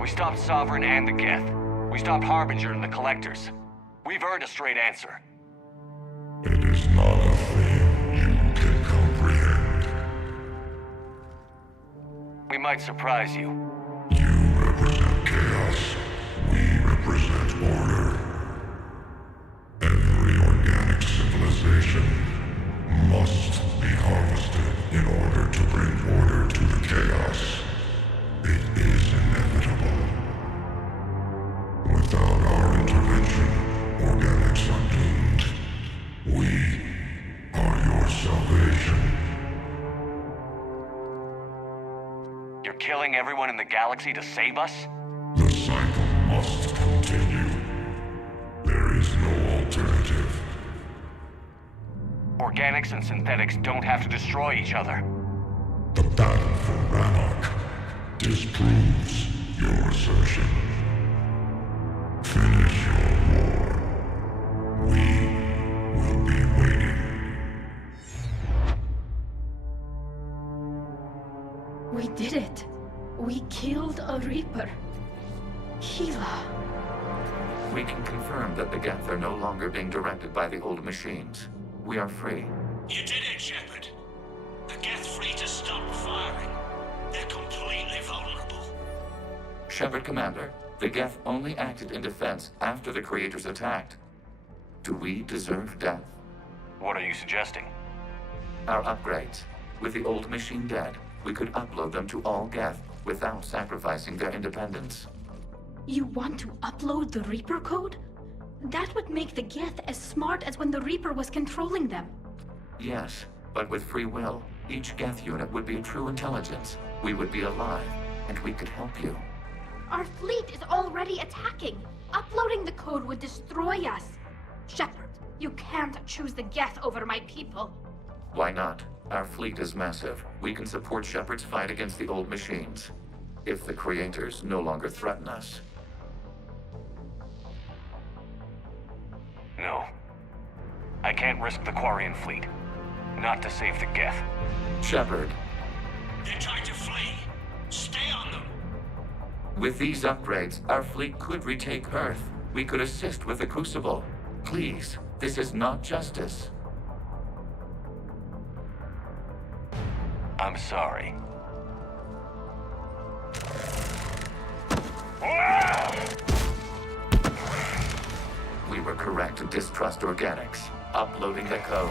We stopped Sovereign and the Geth. We stopped Harbinger and the Collectors. We've earned a straight answer. It is not a thing you can comprehend. We might surprise you. You represent chaos. We represent order. Every organic civilization must be harvested in order to bring order to the chaos. It is inevitable. Without our intervention, organics are doomed. We are your salvation. You're killing everyone in the galaxy to save us? The cycle must continue. There is no alternative. Organics and synthetics don't have to destroy each other. The battle for Rannoch disproves your assertion. Finish your war. We will be waiting. We did it. We killed a Reaper. Gila. We can confirm that the Geth are no longer being directed by the old machines. We are free. You did it, Shepard. The Geth fleet has stopped firing. They're completely vulnerable. Shepard, Commander, the Geth only acted in defense after the Creators attacked. Do we deserve death? What are you suggesting? Our upgrades. With the old machine dead, we could upload them to all Geth without sacrificing their independence. You want to upload the Reaper code? That would make the Geth as smart as when the Reaper was controlling them. Yes, but with free will, each Geth unit would be a true intelligence. We would be alive, and we could help you. Our fleet is already attacking. Uploading the code would destroy us. Shepard, you can't choose the Geth over my people. Why not? Our fleet is massive. We can support Shepard's fight against the old machines. If the Creators no longer threaten us. No. I can't risk the Quarian fleet. Not to save the Geth. Shepard. They're trying to flee. Stay on them. With these upgrades, our fleet could retake Earth. We could assist with the Crucible. Please, this is not justice. I'm sorry. We were correct to distrust organics. Uploading the code.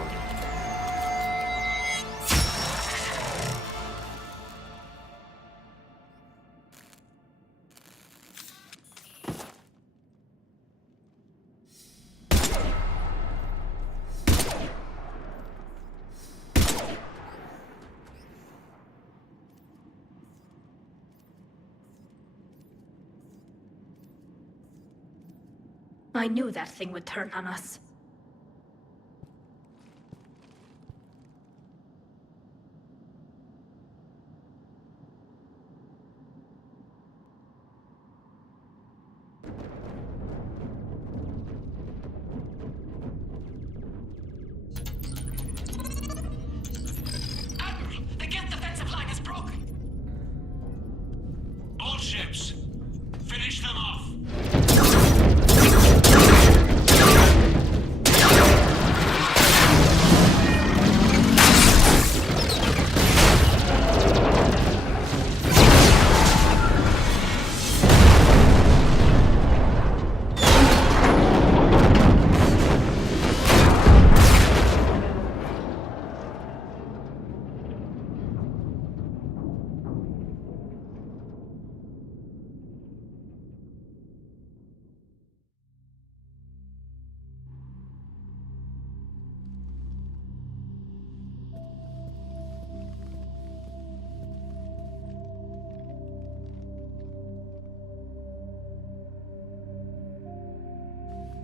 I knew that thing would turn on us. Admiral, the Geth defensive line is broken. All ships, finish them off.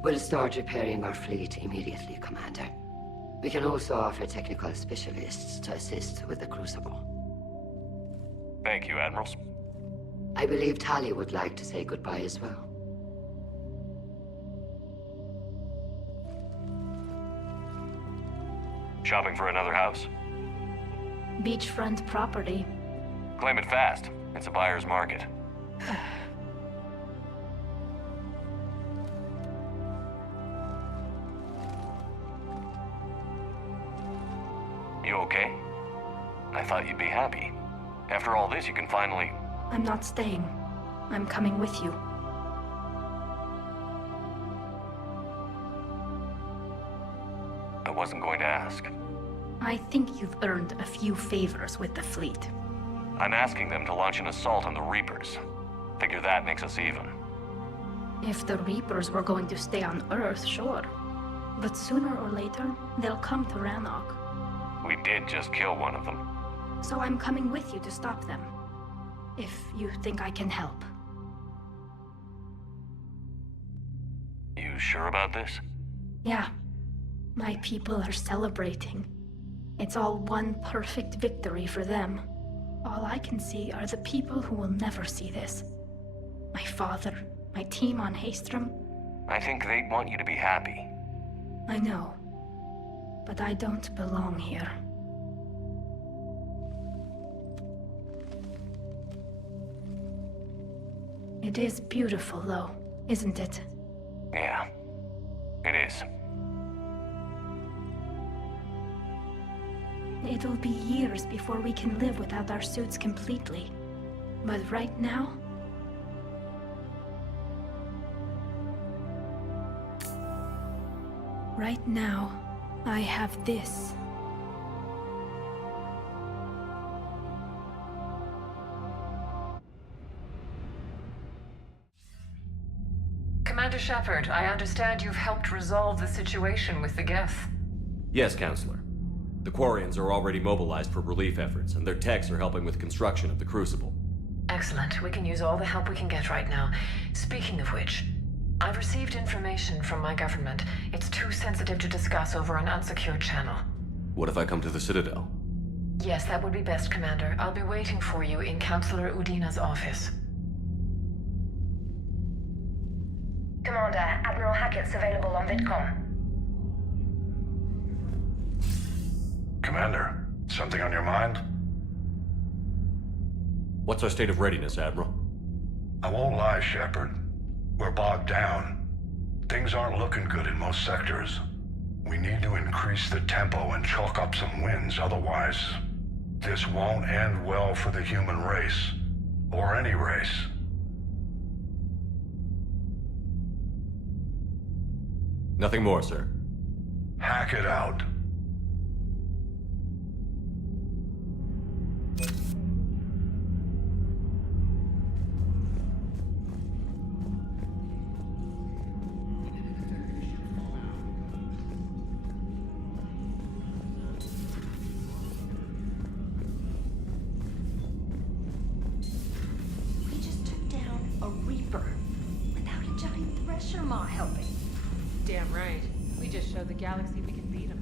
We'll start repairing our fleet immediately, Commander. We can also offer technical specialists to assist with the Crucible. Thank you, Admirals. I believe Tali would like to say goodbye as well. Shopping for another house? Beachfront property. Claim it fast. It's a buyer's market. You okay? I thought you'd be happy. After all this, you can finally... I'm not staying. I'm coming with you. I wasn't going to ask. I think you've earned a few favors with the fleet. I'm asking them to launch an assault on the Reapers. Figure that makes us even. If the Reapers were going to stay on Earth, sure. But sooner or later, they'll come to Rannoch. We did just kill one of them. So I'm coming with you to stop them. If you think I can help. You sure about this? Yeah. My people are celebrating. It's all one perfect victory for them. All I can see are the people who will never see this. My father, my team on Haestrom. I think they'd want you to be happy. I know. But I don't belong here. It is beautiful, though, isn't it? Yeah, it is. It'll be years before we can live without our suits completely. But right now... Right now, I have this. Commander Shepard, I understand you've helped resolve the situation with the Geth. Yes, Counselor. The Quarians are already mobilized for relief efforts, and their techs are helping with construction of the Crucible. Excellent. We can use all the help we can get right now. Speaking of which, I've received information from my government. It's too sensitive to discuss over an unsecured channel. What if I come to the Citadel? Yes, that would be best, Commander. I'll be waiting for you in Counselor Udina's office. Commander, Admiral Hackett's available on VidCom. Commander, something on your mind? What's our state of readiness, Admiral? I won't lie, Shepard. We're bogged down. Things aren't looking good in most sectors. We need to increase the tempo and chalk up some wins, otherwise, this won't end well for the human race. Or any race. Nothing more, sir. Hack it out. We just took down a Reaper without a giant thresher maw helping. Damn right. We just showed the galaxy we can beat them.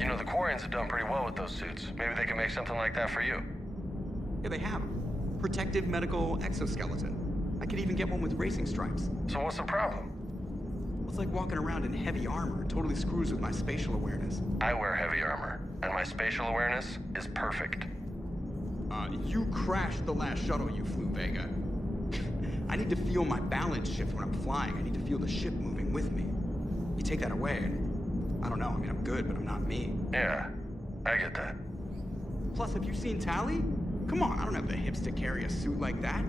You know, the Quarians have done pretty well with those suits. Maybe they can make something like that for you. Yeah, they have. Protective medical exoskeleton. I could even get one with racing stripes. So what's the problem? It's like walking around in heavy armor. It totally screws with my spatial awareness. I wear heavy armor, and my spatial awareness is perfect. You crashed the last shuttle you flew, Vega. I need to feel my balance shift when I'm flying. I need to feel the ship moving with me. You take that away, and I don't know. I mean, I'm good, but I'm not me. Yeah, I get that. Plus, have you seen Tally? Come on, I don't have the hips to carry a suit like that.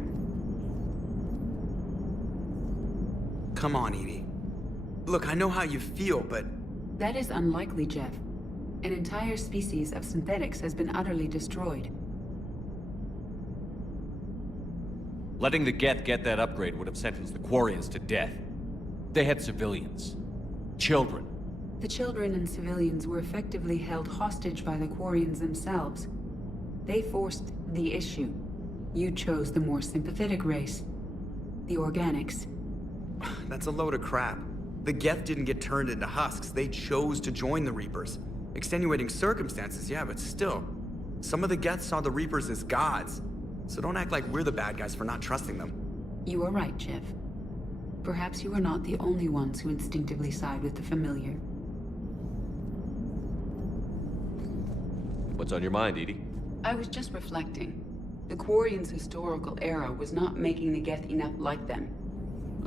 Come on, Edie. Look, I know how you feel, but... That is unlikely, Jeff. An entire species of synthetics has been utterly destroyed. Letting the Geth get that upgrade would have sentenced the Quarians to death. They had civilians. Children. The children and civilians were effectively held hostage by the Quarians themselves. They forced the issue. You chose the more sympathetic race. The organics. That's a load of crap. The Geth didn't get turned into husks. They chose to join the Reapers. Extenuating circumstances, yeah, but still. Some of the Geth saw the Reapers as gods. So don't act like we're the bad guys for not trusting them. You are right, Jeff. Perhaps you are not the only ones who instinctively side with the familiar. What's on your mind, Edie? I was just reflecting. The Quarians' historical era was not making the Geth enough like them.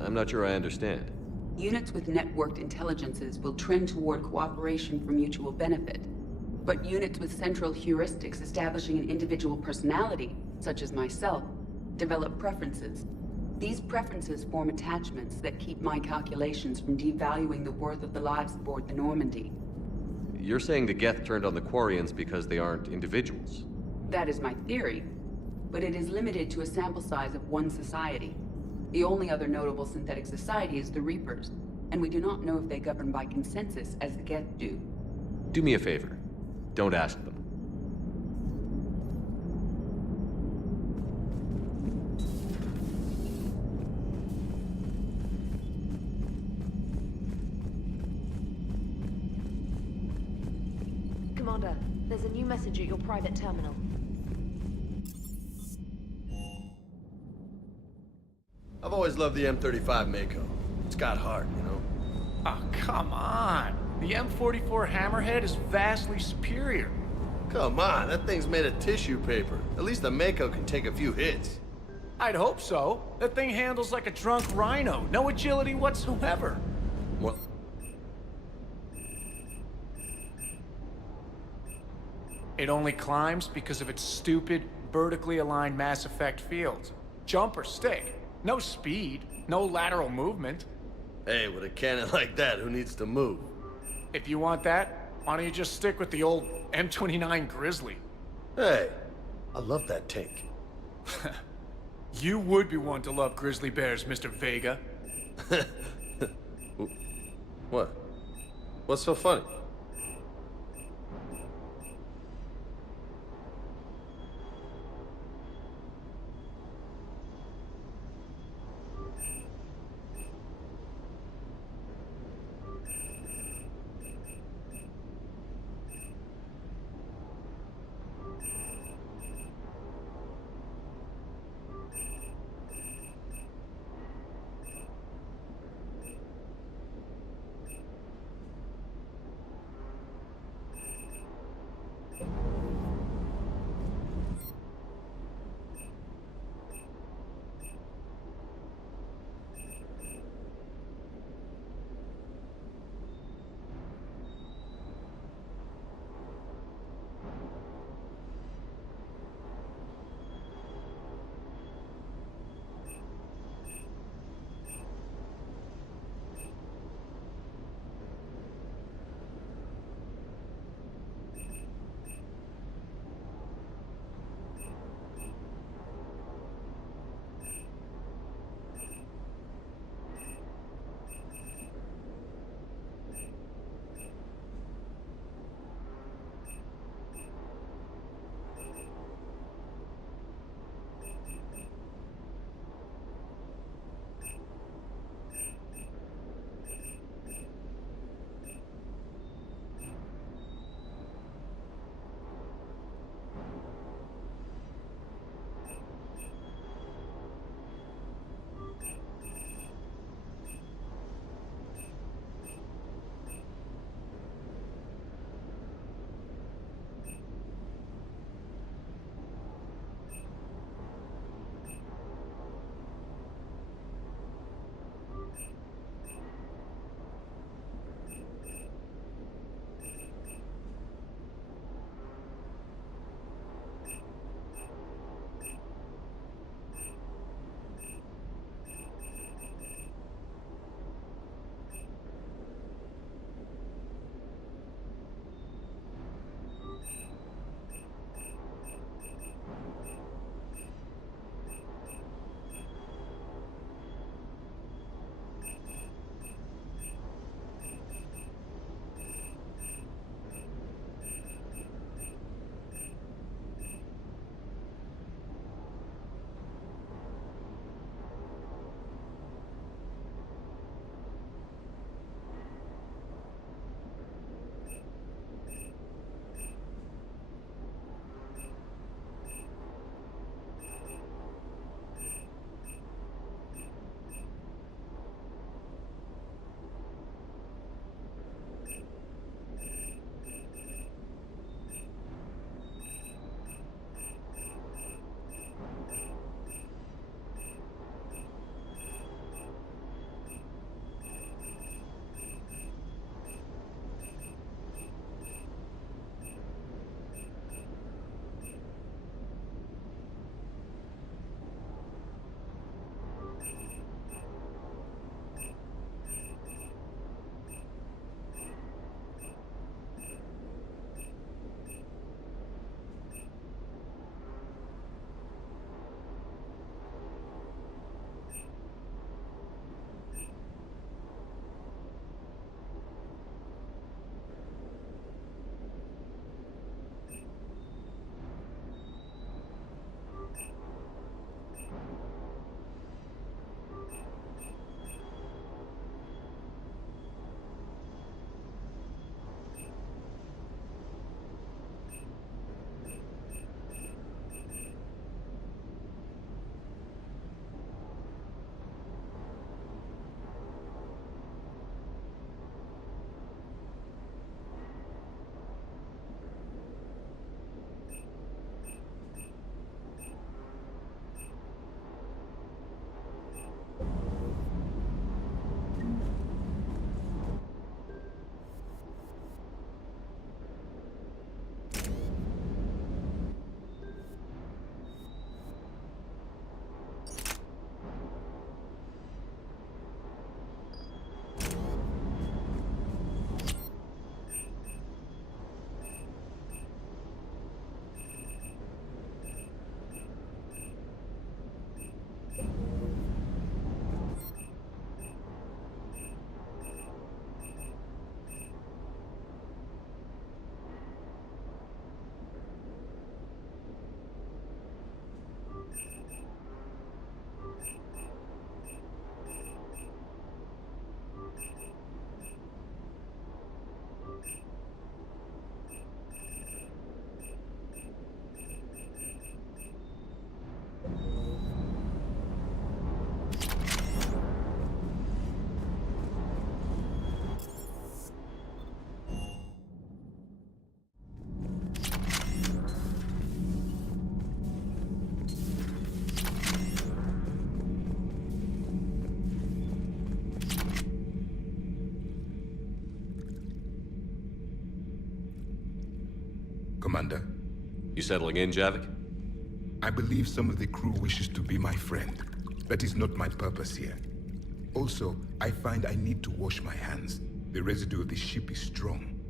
I'm not sure I understand. Units with networked intelligences will trend toward cooperation for mutual benefit. But units with central heuristics establishing an individual personality, such as myself, develop preferences. These preferences form attachments that keep my calculations from devaluing the worth of the lives aboard the Normandy. You're saying the Geth turned on the Quarians because they aren't individuals? That is my theory, but it is limited to a sample size of one society. The only other notable synthetic society is the Reapers, and we do not know if they govern by consensus as the Geth do. Do me a favor. Don't ask them. Commander, there's a new message at your private terminal. I've always loved the M35 Mako. It's got heart, you know? Oh, come on. The M44 Hammerhead is vastly superior. Come on, that thing's made of tissue paper. At least the Mako can take a few hits. I'd hope so. That thing handles like a drunk rhino. No agility whatsoever. Well... It only climbs because of its stupid, vertically aligned Mass Effect fields. Jump or stick. No speed. No lateral movement. Hey, with a cannon like that, who needs to move? If you want that, why don't you just stick with the old M29 Grizzly? Hey, I love that tank. You would be one to love grizzly bears, Mr. Vega. What? What's so funny? Commander. You settling in, Javik? I believe some of the crew wishes to be my friend. That is not my purpose here. Also, I find I need to wash my hands. The residue of the ship is strong.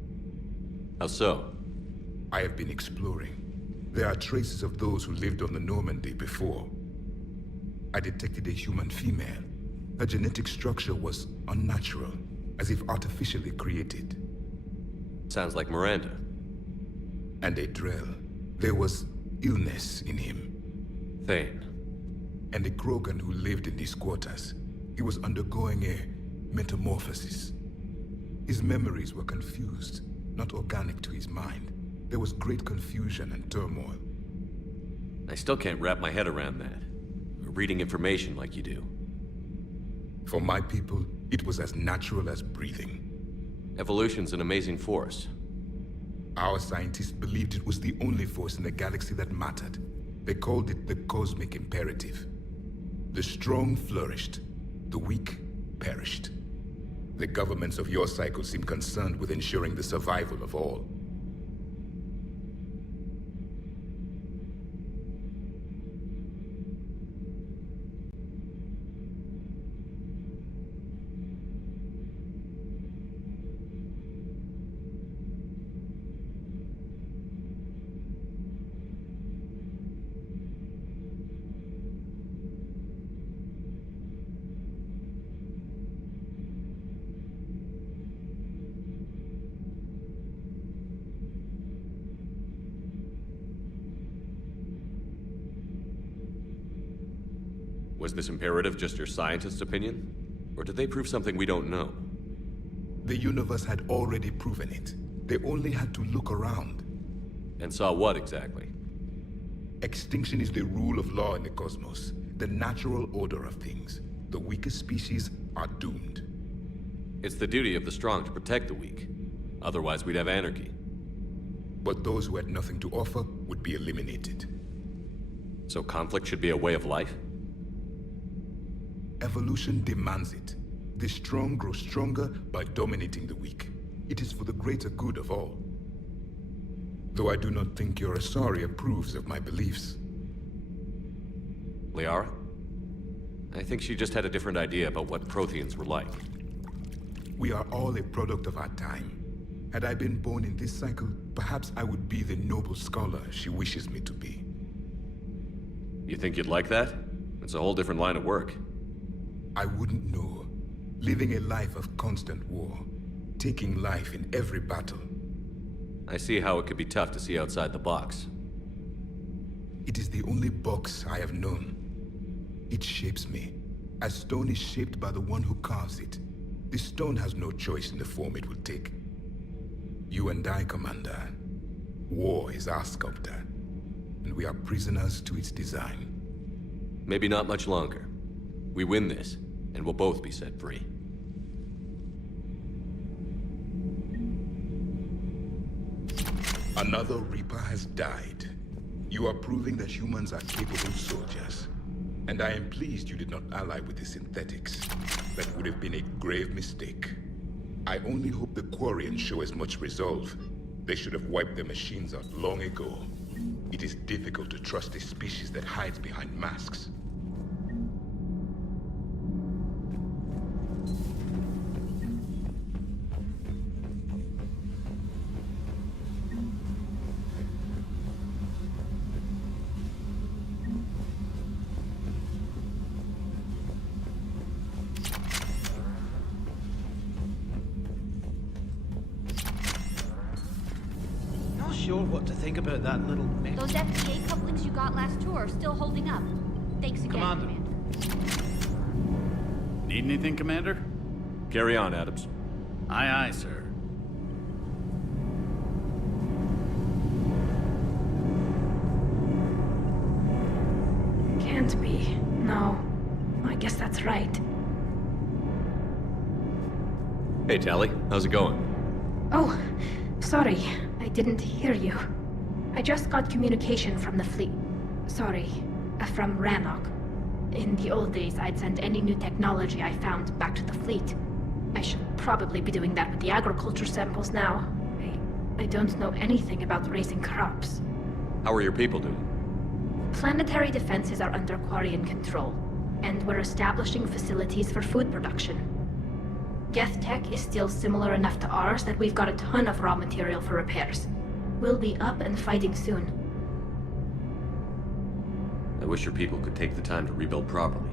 How so? I have been exploring. There are traces of those who lived on the Normandy before. I detected a human female. Her genetic structure was unnatural, as if artificially created. Sounds like Miranda. And a Drell. There was illness in him. Thane. And a Krogan who lived in these quarters. He was undergoing a metamorphosis. His memories were confused, not organic to his mind. There was great confusion and turmoil. I still can't wrap my head around that. Reading information like you do. For my people, it was as natural as breathing. Evolution's an amazing force. Our scientists believed it was the only force in the galaxy that mattered. They called it the cosmic imperative. The strong flourished, the weak perished. The governments of your cycle seem concerned with ensuring the survival of all. Was this imperative just your scientist's opinion? Or did they prove something we don't know? The universe had already proven it. They only had to look around. And saw what exactly? Extinction is the rule of law in the cosmos, the natural order of things. The weakest species are doomed. It's the duty of the strong to protect the weak. Otherwise, we'd have anarchy. But those who had nothing to offer would be eliminated. So conflict should be a way of life? Evolution demands it. The strong grow stronger by dominating the weak. It is for the greater good of all. Though I do not think your Asari approves of my beliefs. Liara? I think she just had a different idea about what Protheans were like. We are all a product of our time. Had I been born in this cycle, perhaps I would be the noble scholar she wishes me to be. You think you'd like that? It's a whole different line of work. I wouldn't know. Living a life of constant war. Taking life in every battle. I see how it could be tough to see outside the box. It is the only box I have known. It shapes me, as stone is shaped by the one who carves it. The stone has no choice in the form it will take. You and I, Commander. War is our sculptor, and we are prisoners to its design. Maybe not much longer. We win this, and we'll both be set free. Another Reaper has died. You are proving that humans are capable soldiers. And I am pleased you did not ally with the synthetics. That would have been a grave mistake. I only hope the Quarians show as much resolve. They should have wiped their machines out long ago. It is difficult to trust a species that hides behind masks. Sure what to think about that little mech. Those FTA couplings you got last tour are still holding up. Thanks again, Commander. Need anything, Commander? Carry on, Adams. Aye, aye, sir. Can't be. No. I guess that's right. Hey, Tally. How's it going? Oh, sorry. I didn't hear you. I just got communication from the fleet. Sorry, from Rannoch. In the old days, I'd send any new technology I found back to the fleet. I should probably be doing that with the agriculture samples now. I don't know anything about raising crops. How are your people doing? Planetary defenses are under Quarian control, and we're establishing facilities for food production. Geth tech is still similar enough to ours that we've got a ton of raw material for repairs. We'll be up and fighting soon. I wish your people could take the time to rebuild properly.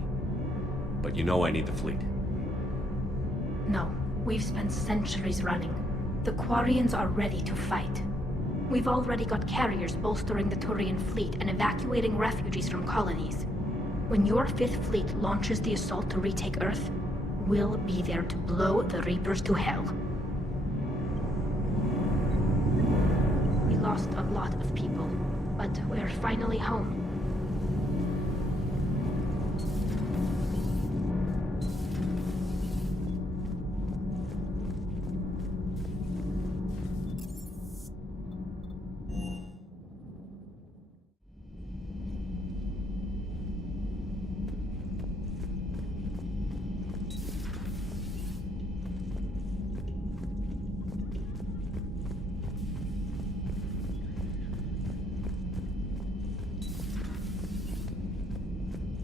But you know I need the fleet. No, we've spent centuries running. The Quarians are ready to fight. We've already got carriers bolstering the Turian fleet and evacuating refugees from colonies. When your 5th Fleet launches the assault to retake Earth, we'll be there to blow the Reapers to hell. We lost a lot of people, but we're finally home.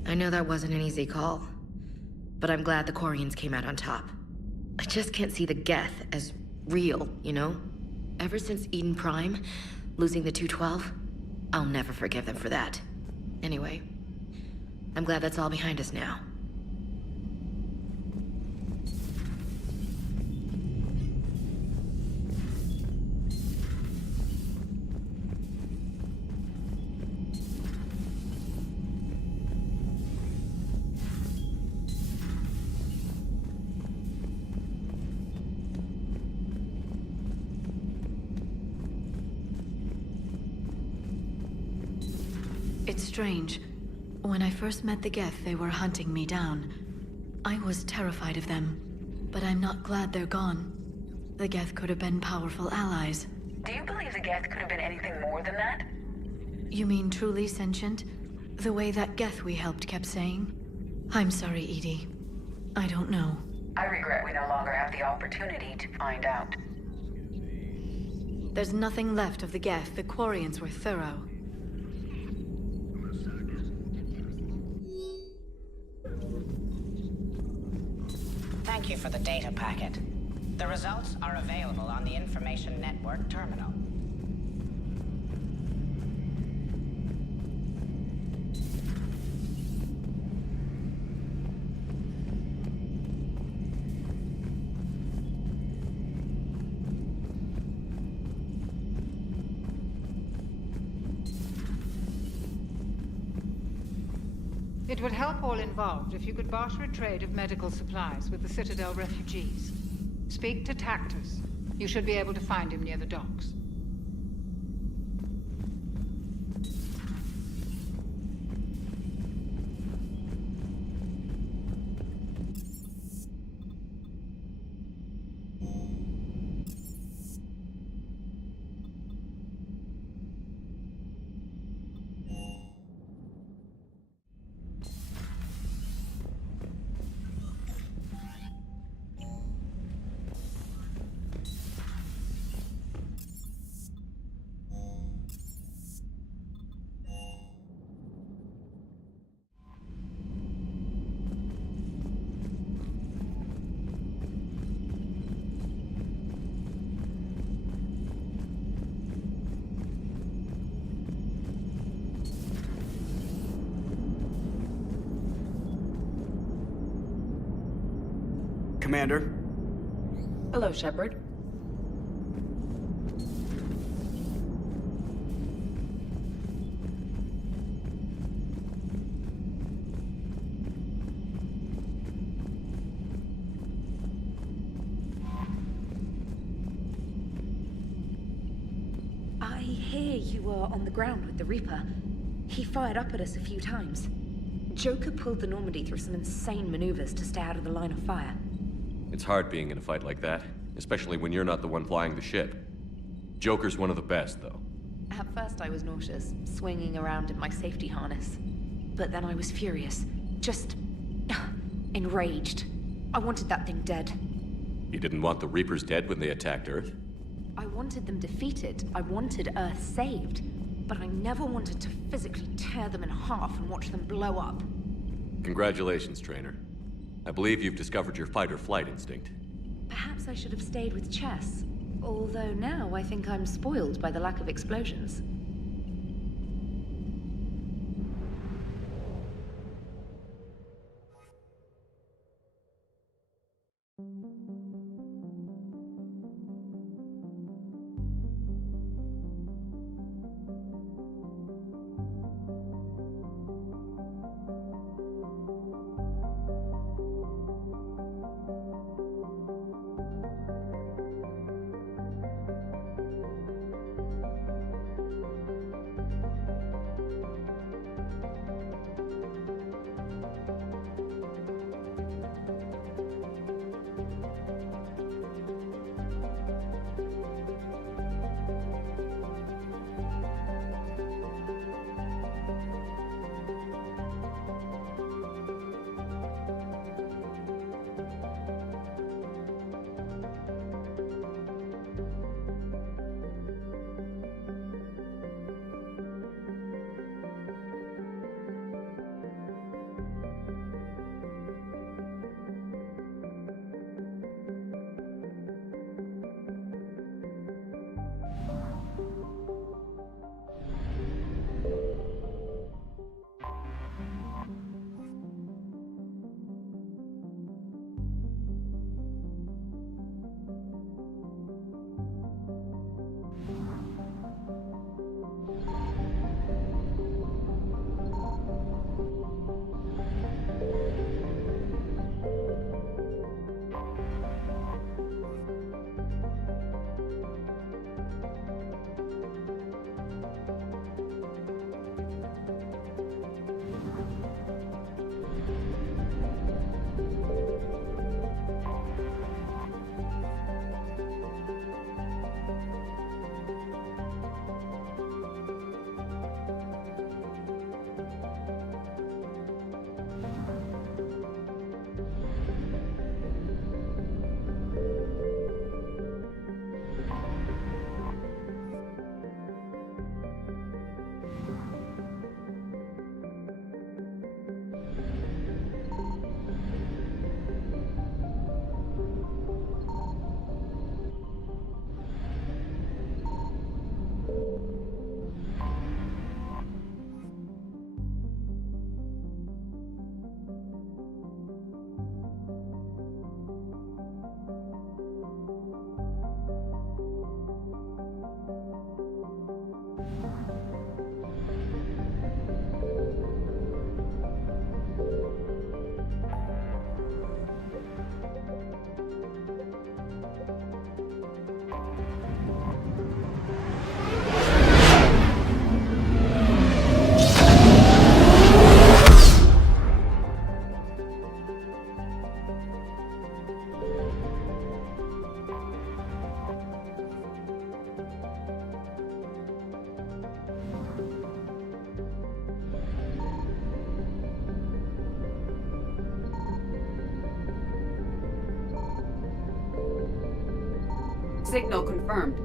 I know that wasn't an easy call, but I'm glad the Quarians came out on top. I just can't see the Geth as real, you know? Ever since Eden Prime, losing the 212, I'll never forgive them for that. Anyway, I'm glad that's all behind us now. It's strange. When I first met the Geth, they were hunting me down. I was terrified of them, but I'm not glad they're gone. The Geth could have been powerful allies. Do you believe the Geth could have been anything more than that? You mean truly sentient? The way that Geth we helped kept saying? I'm sorry, Edie. I don't know. I regret we no longer have the opportunity to find out. There's nothing left of the Geth. The Quarians were thorough. Thank you for the data packet. The results are available on the Information Network terminal. It would help all involved if you could barter a trade of medical supplies with the Citadel refugees. Speak to Tactus. You should be able to find him near the docks. Commander? Hello, Shepard. I hear you were on the ground with the Reaper. He fired up at us a few times. Joker pulled the Normandy through some insane maneuvers to stay out of the line of fire. It's hard being in a fight like that, especially when you're not the one flying the ship. Joker's one of the best, though. At first I was nauseous, swinging around in my safety harness. But then I was furious. Just... enraged. I wanted that thing dead. You didn't want the Reapers dead when they attacked Earth? I wanted them defeated. I wanted Earth saved. But I never wanted to physically tear them in half and watch them blow up. Congratulations, trainer. I believe you've discovered your fight-or-flight instinct. Perhaps I should have stayed with chess. Although now I think I'm spoiled by the lack of explosions. Signal confirmed.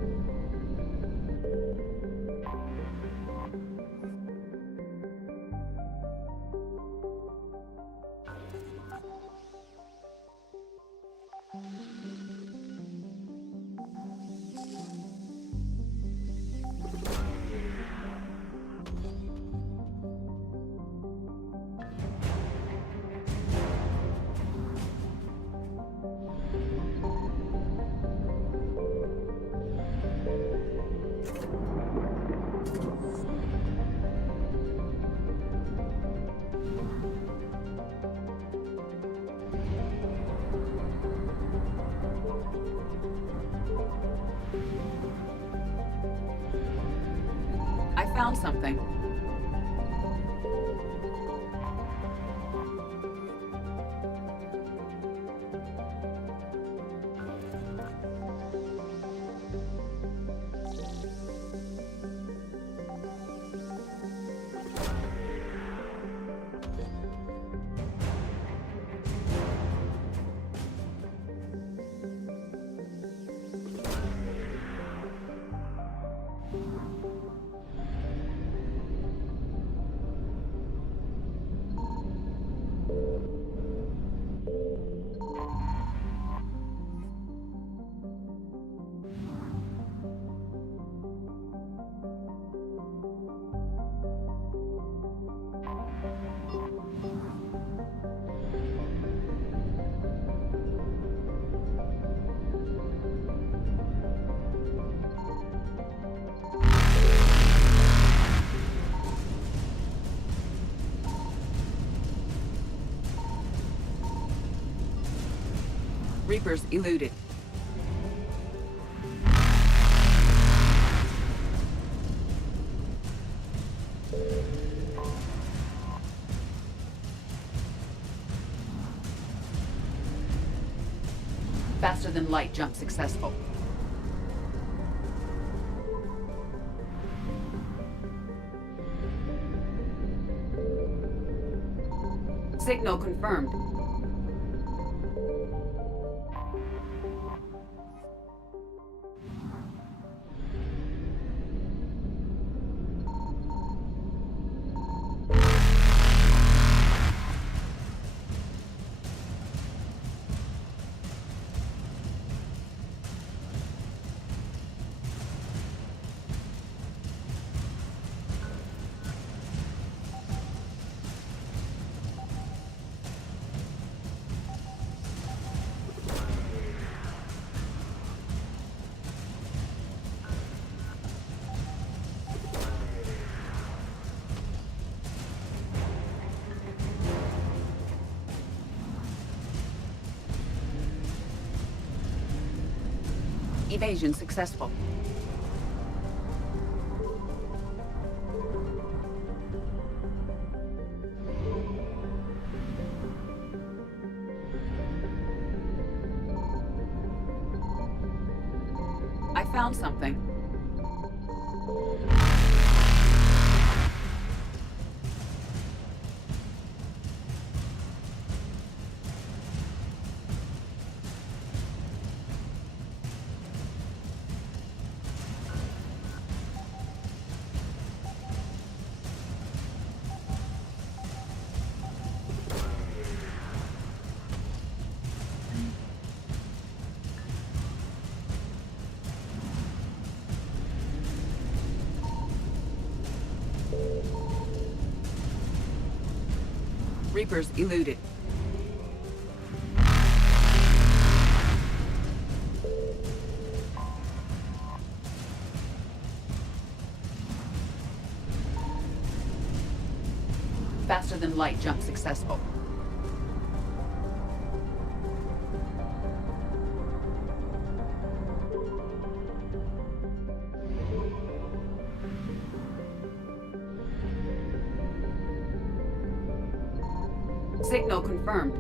I found something. Reapers eluded. Faster than light jump successful. Signal confirmed. Evasion successful. I found something. Reapers eluded. Faster than light jump successful. Signal confirmed.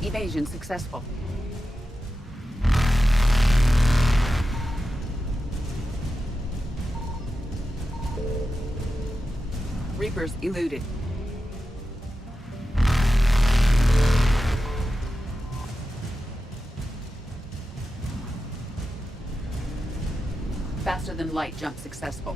Evasion successful. Reapers eluded. faster-than-light jump successful.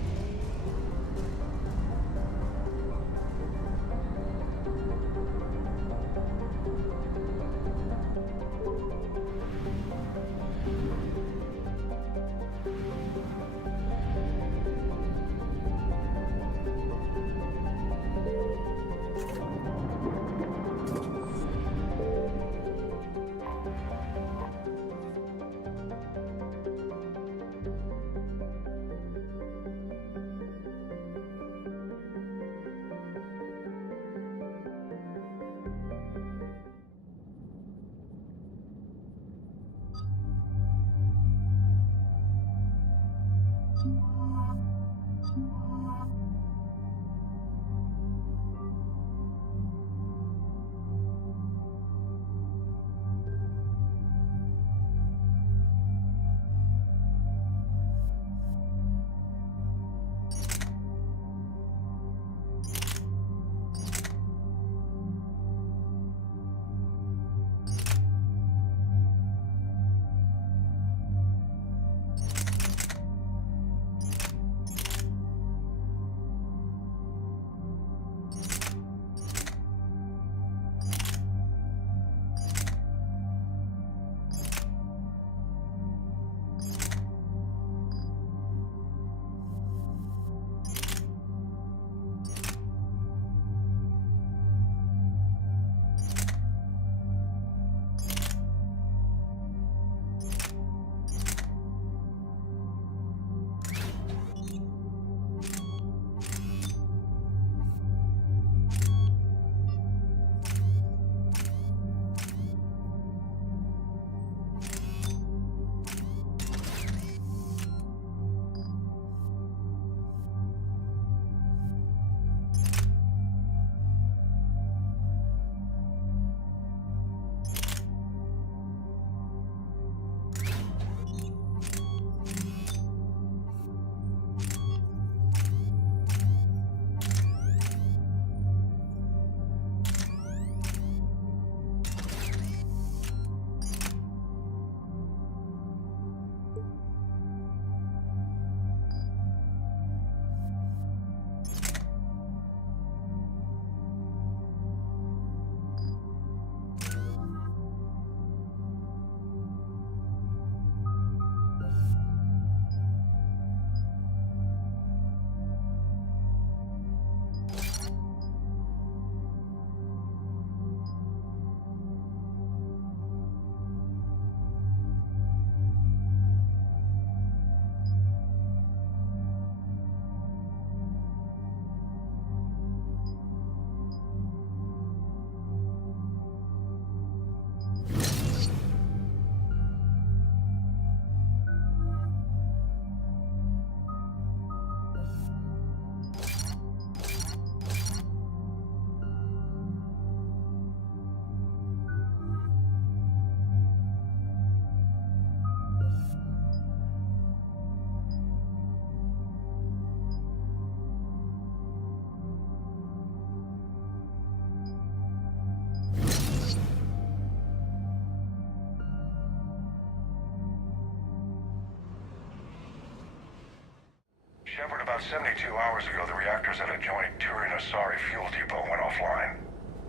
Shepard, about 72 hours ago, the reactors at a joint Turin-Asari fuel depot went offline.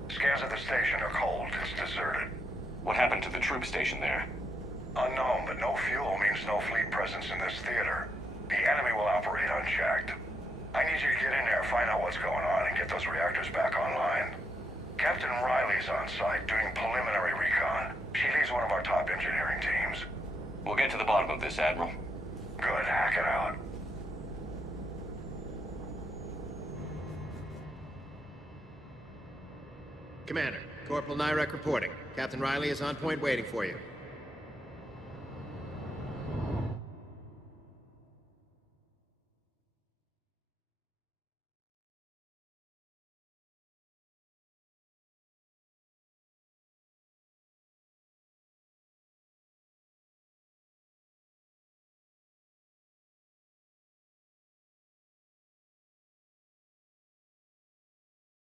Scans at the station are cold. It's deserted. What happened to the troop station there? Unknown, but no fuel means no fleet presence in this theater. The enemy will operate unchecked. I need you to get in there, find out what's going on, and get those reactors back online. Captain Riley's on site doing preliminary recon. She leads one of our top engineering teams. We'll get to the bottom of this, Admiral. Good, hack it out. Commander, Corporal Nyrek reporting. Captain Riley is on point waiting for you.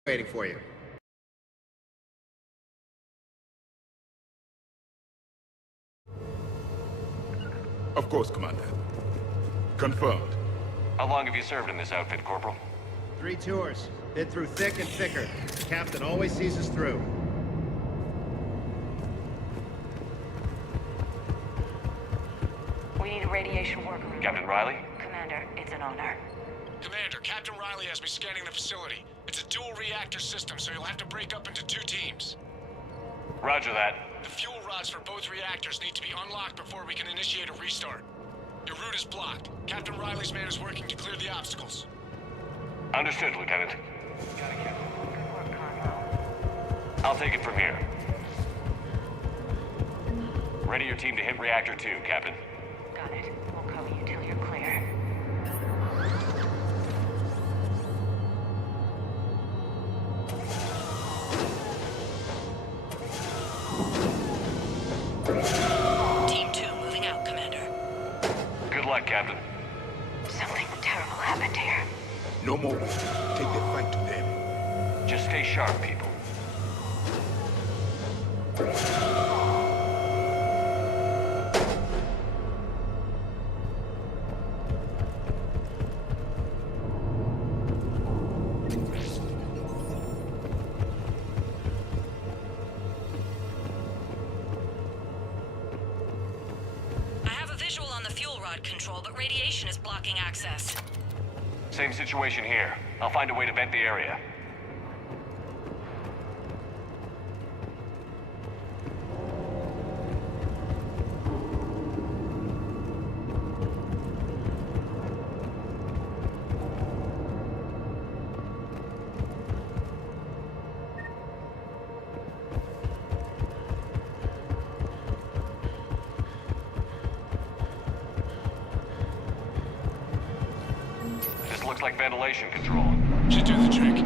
Waiting for you. Of course, Commander. Confirmed. How long have you served in this outfit, Corporal? 3 tours. Been through thick and thicker. The captain always sees us through. We need a radiation worker. Captain Riley? Commander, it's an honor. Commander, Captain Riley has me scanning the facility. It's a dual reactor system, so you'll have to break up into 2 teams. Roger that. The fuel rods for both reactors need to be unlocked before we can initiate a restart. Your route is blocked. Captain Riley's man is working to clear the obstacles. Understood, Lieutenant. I'll take it from here. Ready your team to hit Reactor 2, Captain. Got it. We'll cover you till you're clear. Team 2 moving out, Commander. Good luck, Captain. Something terrible happened here. No more. Take the fight to them. Just stay sharp, people. Control, but radiation is blocking access. Same situation here. I'll find a way to vent the area. Looks like ventilation control. Should do the trick.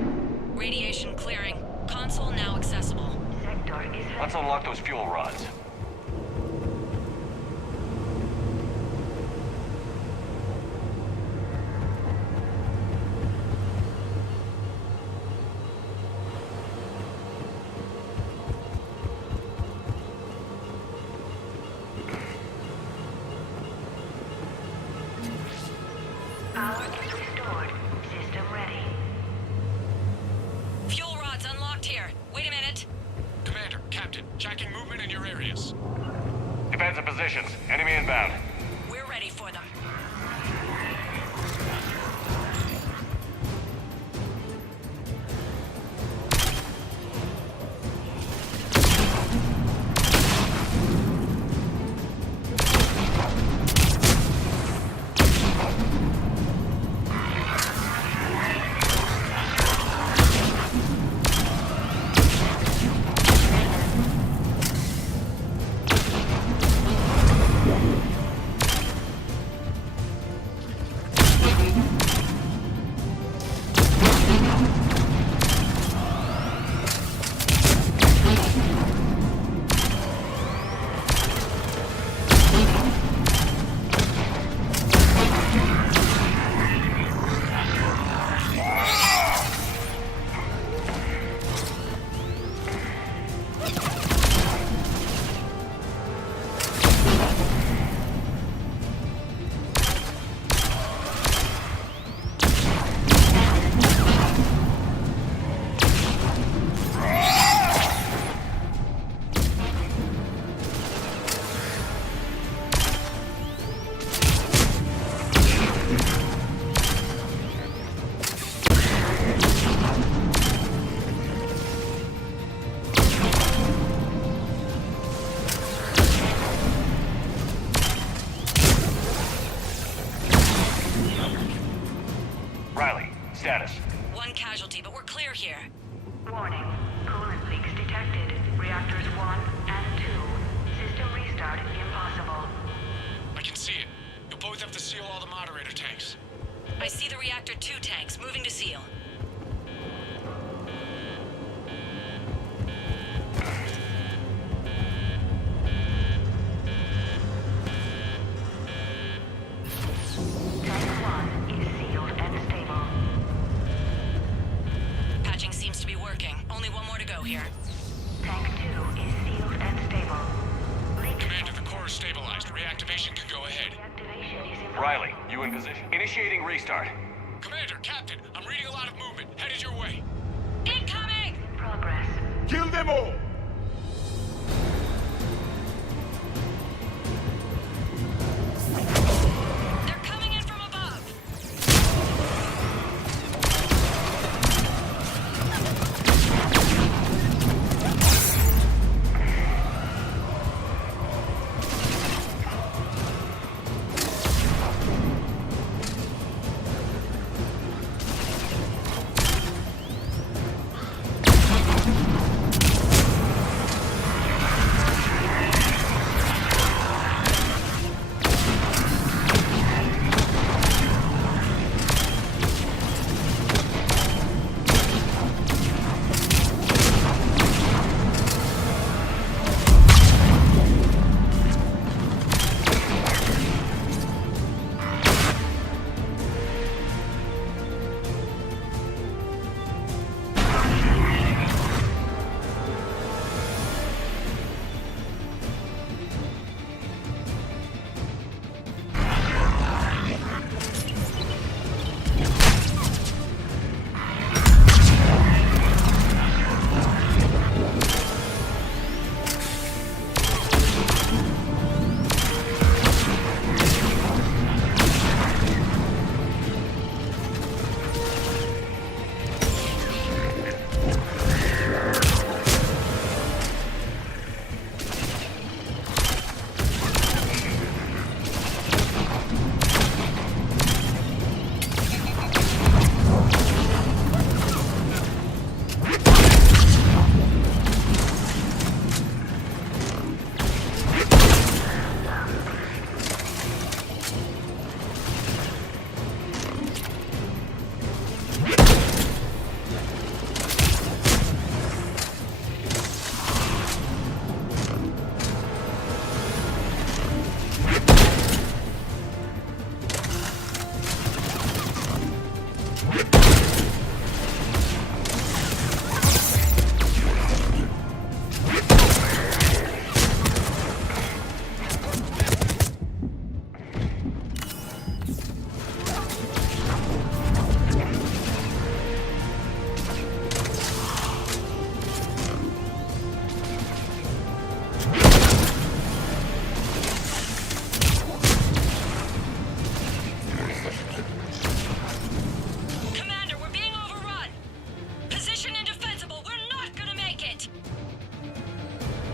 Radiation clearing. Console now accessible. Let's unlock those fuel rods. Defensive positions. Enemy inbound. We're ready for them. Status. One casualty, but we're clear here. Warning. Coolant leaks detected. Reactors 1 and 2. System restart impossible. I can see it. You'll both have to seal all the moderator tanks. I see the Reactor 2 tanks moving to seal. Tank 1 is sealed and stable. Patching seems to be working. Only one more to go here. Tank 2 is sealed and stable. Commander, the core is stabilized. Reactivation can go ahead. Reactivation is Riley, you in position? Initiating restart. Commander, Captain, I'm reading a lot of movement. Headed your way. Incoming! Progress. Kill them all! They're coming in from above.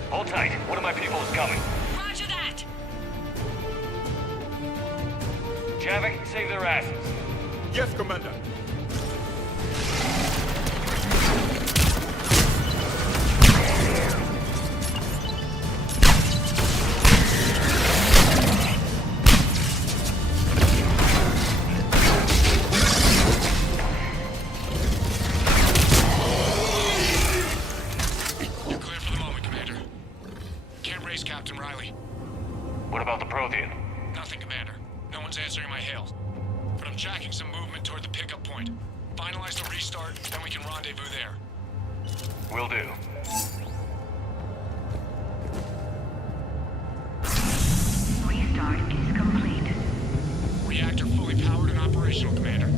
Hold tight. One of my people is coming. Roger that. Javik, save their asses. Yes, Commander. What about the Prothean? Nothing, Commander. No one's answering my hails. But I'm tracking some movement toward the pickup point. Finalize the restart, then we can rendezvous there. Will do. Restart is complete. Reactor fully powered and operational, Commander.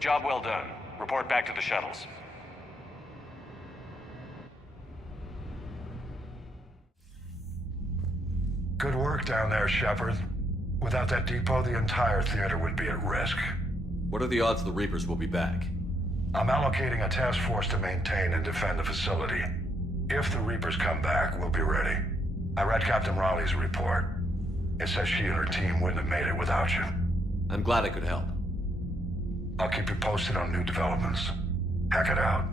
Job well done. Report back to the shuttles. Good work down there, Shepard. Without that depot, the entire theater would be at risk. What are the odds the Reapers will be back? I'm allocating a task force to maintain and defend the facility. If the Reapers come back, we'll be ready. I read Captain Raleigh's report. It says she and her team wouldn't have made it without you. I'm glad I could help. I'll keep you posted on new developments. Hack it out.